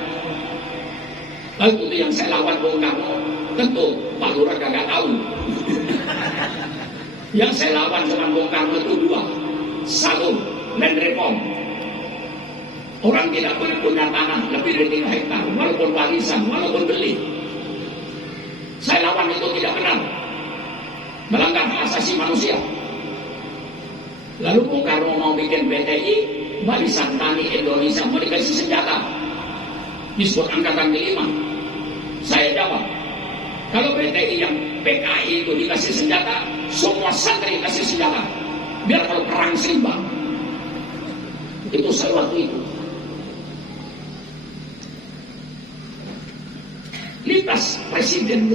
Itu yang saya lawan Bung Karno, tentu Pak Lurah kagak tahu. Yang saya lawan sama Bung Karno itu dua, satu land reform. Orang tidak boleh punya tanah lebih dari 3 hektar, walaupun warisan, walaupun beli. Saya lawan itu tidak benar, melanggar hak asasi manusia. Lalu Bung Karno mau bikin BTI, Barisan Tani Indonesia, mau dikasih senjata, disebut Angkatan ke-5. Saya jawab, kalau BTI yang PKI itu dikasih senjata, semua santri dikasih senjata, biar kalau perang seimbang. Itu saya waktu itu. Lintas presiden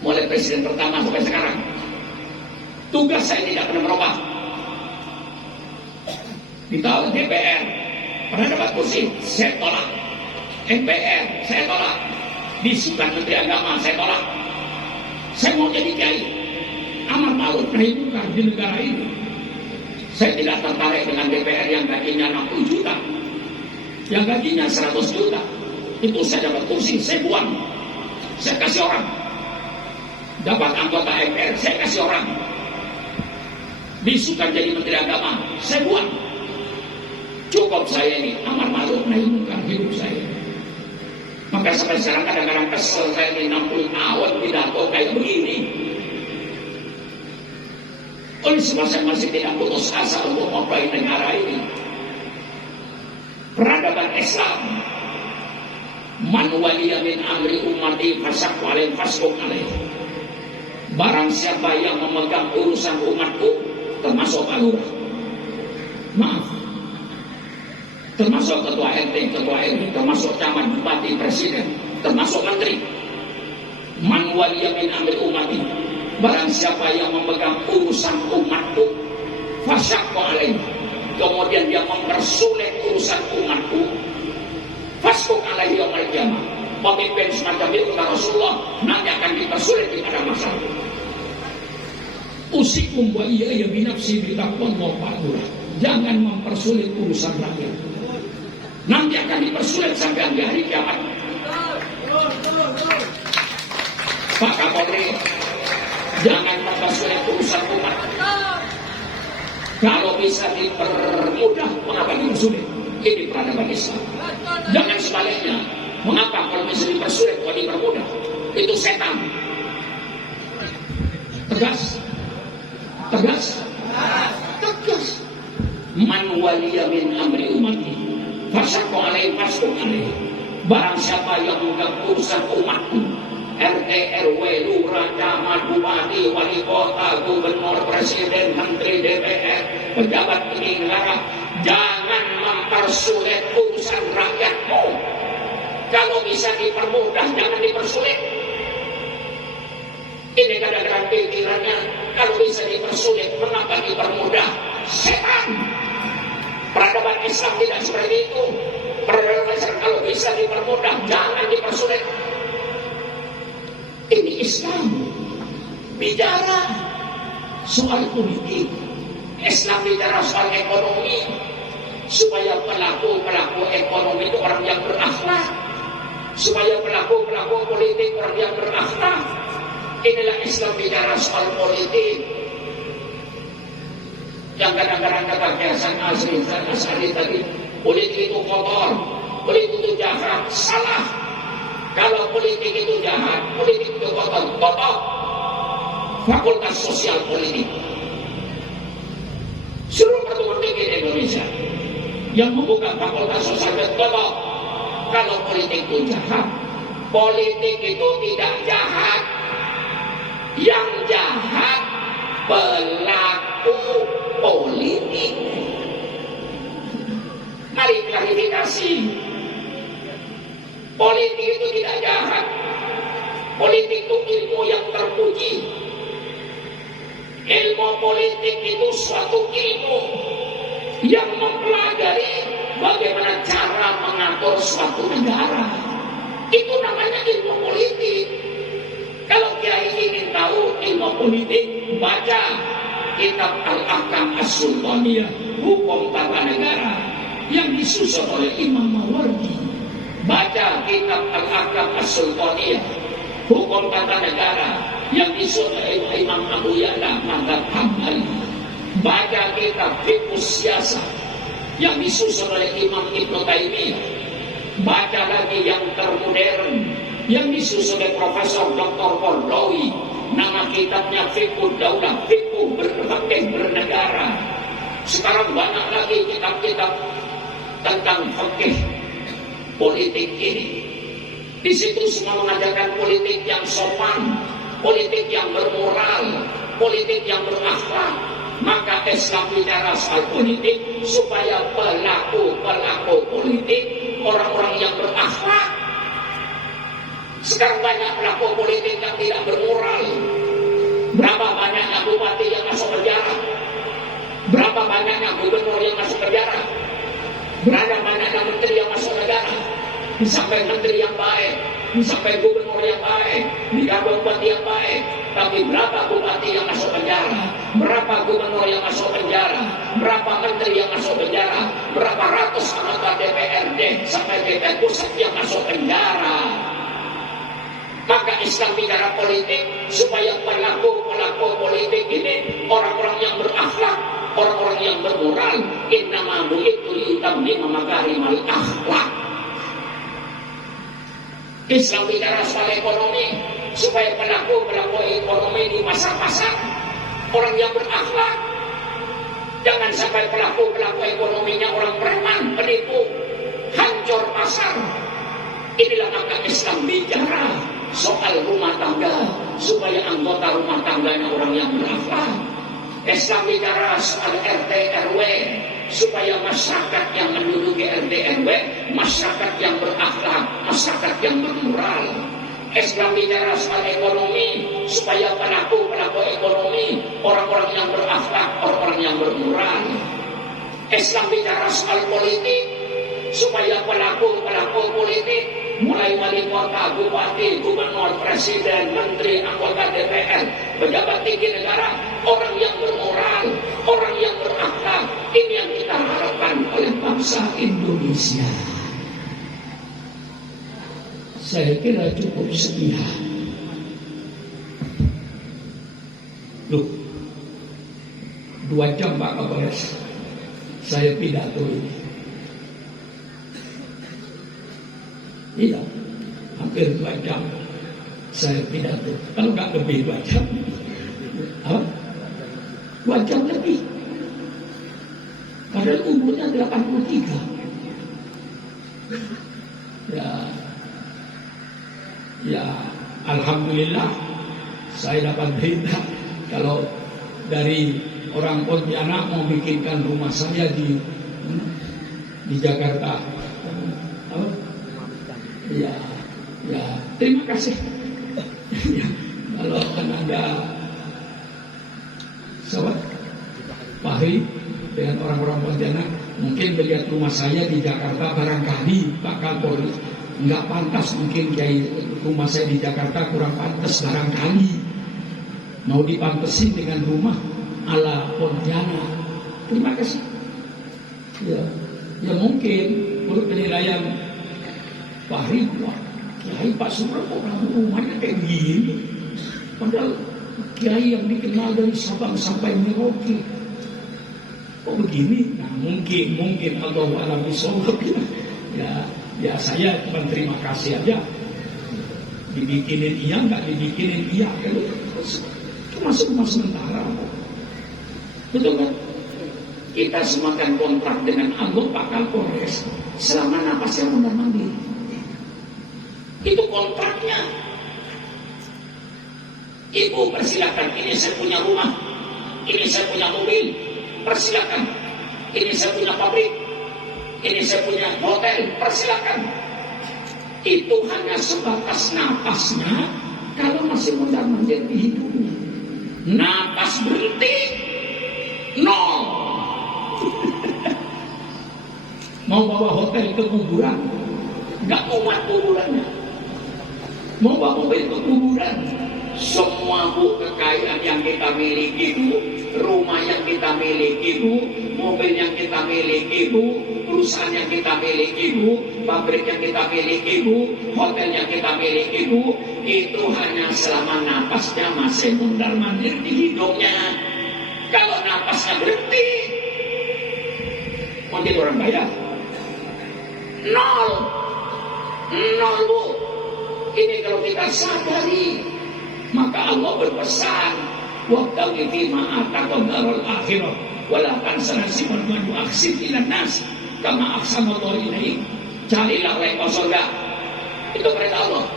mulai presiden pertama sampai sekarang, tugas saya tidak pernah berubah. Di tahun DPR pernah dapat kursi, saya tolak. MPR saya tolak. Disukan Menteri Agama saya tolak. Saya mau jadi kiai, amar ma'ruf nahi munkar di negara ini. Saya tidak tertarik dengan DPR yang gajinya 60 juta, yang gajinya 100 juta. Itu saya dapat kursi, saya buang, saya kasih orang. Dapat anggota MPR, saya kasih orang. Disukan jadi Menteri Agama, saya buang. Cukup saya ini, amar ma'ruf nahi munkar hidup saya. Maka sampai sekarang kadang-kadang kesel saya ini 60 tahun pidato kayak begini. Oleh sebab saya masih tidak putus asa untuk memperbaiki negara ini. Peradaban Islam, man waliya min amri ummati fasaqu alaih fasquk alaih. Barang siapa yang memegang urusan umatku, termasuk Pak Lurah, maaf, termasuk ketua RT, ketua RW, termasuk camat, bupati, presiden, termasuk menteri. Man waliya min amri ummati, barang siapa yang memegang urusan umatku, fasaqu alaih, kemudian dia mempersulit urusan umatku, fasquk alaihi yaumil qiyamah. Pemimpin semacam itu kata Rasulullah nanti akan dipersulit di pada masa. Usikum wa iya binafsi bitaqwallah fa'durah. Jangan mempersulit urusan rakyat. Nanti akan dipersulit sampai di hari kiamat. Pak Kapolri, jangan mempersulit urusan umat. Kalau bisa dipermudah, mengapa dipersulit? Ini peradaban Islam. Jangan sebaliknya. Mengapa kalau bisa dipersulit kok dipermudah? itu setan. Tegas, tegas, tegas. Man waliya min amri umati fasaqqa alaihi fasqqa alaihi. Barang siapa yang mengganggu urusan umatku, RT, RW, lurah, camat, bupati, wali kota, gubernur, presiden, menteri, DPR, pejabat tinggi negara, jangan mempersulit urusan rakyatmu. Kalau bisa dipermudah, jangan dipersulit. Ini kadang-kadang pikirannya, kalau bisa dipersulit, mengapa dipermudah? Setan. Peradaban Islam tidak seperti itu. Peradaban Islam kalau bisa dipermudah, jangan dipersulit. Ini Islam. Bicara soal politik. Islam bicara soal ekonomi. Supaya pelaku-pelaku ekonomi itu orang yang berakhlak. Supaya pelaku-pelaku politik orang yang berakhlak. Inilah Islam bicara soal politik. Yang kadang-kadang kata Hasan Asari tadi, politik itu kotor, politik itu jahat. Salah. Kalau politik itu jahat, politik itu kotor. Totok. Fakultas Sosial Politik. Seluruh perguruan tinggi di Indonesia yang membuka Fakultas Sosial Politik, totok. Kalau politik itu jahat, politik itu tidak jahat. Yang jahat pelaku politik. Mari klarifikasi. Politik itu tidak jahat. Politik itu ilmu yang terpuji. Ilmu politik itu suatu ilmu yang mempelajari bagaimana cara mengatur suatu negara. Itu namanya ilmu politik. Kalau kiai ingin tahu ilmu politik, baca kitab Al-Ahkam As-Sultaniyah, hukum tata negara yang disusun oleh Imam Mawardi. Baca kitab Al-Ahkam As-Sultaniyah, hukum tata negara yang disusun oleh Imam Abu Ya'la Madzhab Hambali. Baca kitab Fiqh Siyasah yang disusun oleh Imam Ibnu Taimiyah. Baca lagi yang termodern yang disusun oleh Profesor Dr. Kordawi. Nama kitabnya Fiqhud Daulah, Fiqh berpakaian bernegara. Sekarang banyak lagi kitab-kitab tentang fikih politik ini. Di situ semua mengajarkan politik yang sopan, politik yang bermoral, politik yang berakhlak. Maka Islam bicara soal politik supaya pelaku-pelaku politik orang-orang yang berakhlak. Sekarang banyak pelaku politik yang tidak bermoral. Berapa banyaknya bupati yang masuk penjara? Berapa banyaknya gubernur yang masuk penjara? Berapa banyaknya menteri yang masuk penjara? Sampai menteri yang baik, sampai gubernur yang baik, digabung bupati yang baik. Tapi berapa bupati yang masuk penjara? Berapa gubernur yang masuk penjara? Berapa menteri yang masuk penjara? Berapa ratus anggota DPRD sampai DPR pusat yang masuk penjara? Maka Islam bicara politik supaya pelaku-pelaku politik ini orang-orang yang berakhlak, orang-orang yang bermoral. Innama bu'itsu liutammima makarimal akhlak. Islam bicara soal ekonomi supaya pelaku-pelaku ekonomi di pasar-pasar orang yang berakhlak. Jangan sampai pelaku-pelaku ekonominya orang preman, penipu, hancur pasar. Inilah maka Islam bicara soal rumah tangga supaya anggota rumah tangganya orang yang berakhlak. Islam bicara soal RT RW supaya masyarakat yang menduduki RT RW masyarakat yang berakhlak, masyarakat yang bermoral. Islam bicara soal ekonomi supaya pelaku-pelaku ekonomi orang-orang yang berakhlak, orang-orang yang bermoral. Islam bicara soal politik supaya pelaku-pelaku politik mulai wali kota, bupati, gubernur, presiden, menteri, anggota DPR, pejabat tinggi negara, orang yang bermoral, orang yang berakhlak. Ini yang kita harapkan oleh bangsa Indonesia. Saya kira cukup sekian. Loh, 2 jam Pak Kapolres saya pidato ini. Iya, hampir 2 jam. saya pidato. Kalau nggak lebih 2 jam, 2 jam lebih. Padahal umurnya 83. Ya, alhamdulillah saya dapat berita kalau dari orang Pontianak mau bikinkan rumah saya di Jakarta. Ya, terima kasih. Ya, kalau kan ada sahabat Fahri dengan orang-orang Pontianak mungkin melihat rumah saya di Jakarta, barangkali Pak Kapolri nggak pantas, mungkin kayak rumah saya di Jakarta kurang pantas, barangkali mau dipantesin dengan rumah ala Pontianak. Terima kasih. Ya mungkin menurut penilaian Fahri, wah, Kiai Pak Suprapto rumahnya kayak gini. Padahal Kiai yang dikenal dari Sabang sampai Merauke, kok begini? Nah, mungkin Allahu a'lam bishawab. Ya saya cuma terima kasih aja. Dibikinin iya, nggak dibikinin iya. Itu masih rumah sementara. Betul kan? Kita semakan kontrak dengan Allah Pak Kapolres selama napasnya mondar-mandir. Itu kontraknya. Ibu persilakan, ini saya punya rumah, ini saya punya mobil, persilakan. Ini saya punya pabrik, ini saya punya hotel, persilakan. Itu hanya sebatas napasnya kalau masih mondar-mandir di hidupnya. Napas berhenti, nol. Mau bawa hotel ke kuburan, nggak muat kuburannya. Mau bawa mobil ke kuburan, semua kekayaan yang kita miliki itu, rumah yang kita miliki itu, mobil yang kita miliki itu, perusahaan yang kita miliki itu, pabrik yang kita miliki itu, hotel yang kita miliki itu hanya selama napasnya masih mondar-mandir di hidupnya. Kalau napasnya berhenti, mau jadi orang kaya? Nol Bu. Ini kalau kita sadari, maka Allah berpesan, wabtaghi fima ataka darul akhirah wala tansa nasibaka min ahsin ila nas kama ahsanallahu ilaik. Carilah engkau surga. Itu perintah Allah.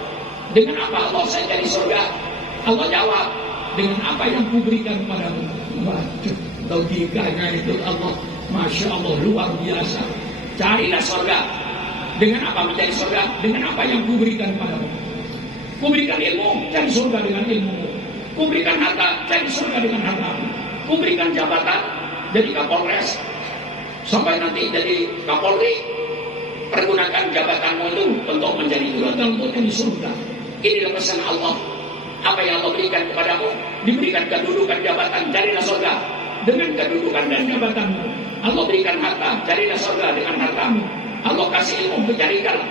Dengan apa Allah saya cari surga? Allah jawab, dengan apa yang kuberikan padamu. Waduh, logikanya itu Allah, Masya Allah, luar biasa. Carilah surga. Dengan apa mencari surga? Dengan apa yang kuberikan padamu. Kuberikan ilmu, cari surga dengan ilmu. Kuberikan harta, cari surga dengan harta. Kuberikan jabatan, jadi Kapolres, sampai nanti jadi Kapolri. Pergunakan jabatanmu itu untuk menjadi juragan, untuk di surga. Inilah pesan Allah. Apa yang Allah berikan kepadamu, diberikan kedudukan jabatan, carilah surga dengan kedudukan dan jabatanmu. Allah berikan harta, carilah surga dengan hartamu. Allah kasih ilmu, carikan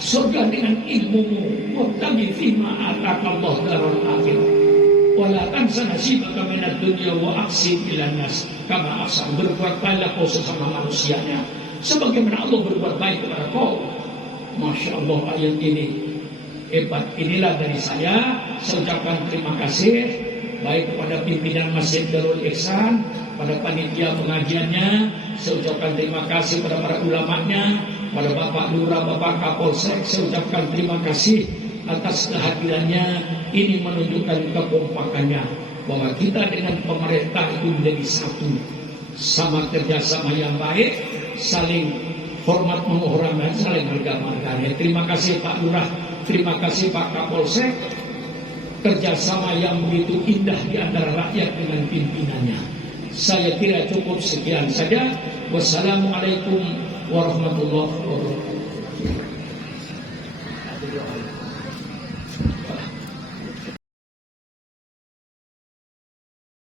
surga dengan ilmumu. Wabtaghi fima ataka Allah darul akhirah wala tansa nasibaka minad dunya wa ahsin ilan nas kama ahsan. Berbuat baiklah kau sesama manusianya sebagaimana Allah berbuat baik kepada kau. Masya Allah, ayat ini hebat. Inilah dari saya ucapkan terima kasih baik kepada pimpinan Masjid Darul Ihsan, pada panitia pengajiannya. Saya ucapkan terima kasih pada para ulamanya, pada Bapak Lurah, Bapak Kapolsek. Saya ucapkan terima kasih atas kehadirannya. Ini menunjukkan kekompakannya bahwa kita dengan pemerintah itu menjadi satu, sama kerjasama yang baik, saling hormat menghormati, saling harga-harganya. Terima kasih Pak Lurah, terima kasih Pak Kapolsek. Kerjasama yang begitu indah di antara rakyat dengan pimpinannya. Saya kira cukup sekian saja. Wassalamualaikum warahmatullahi wabarakatuh.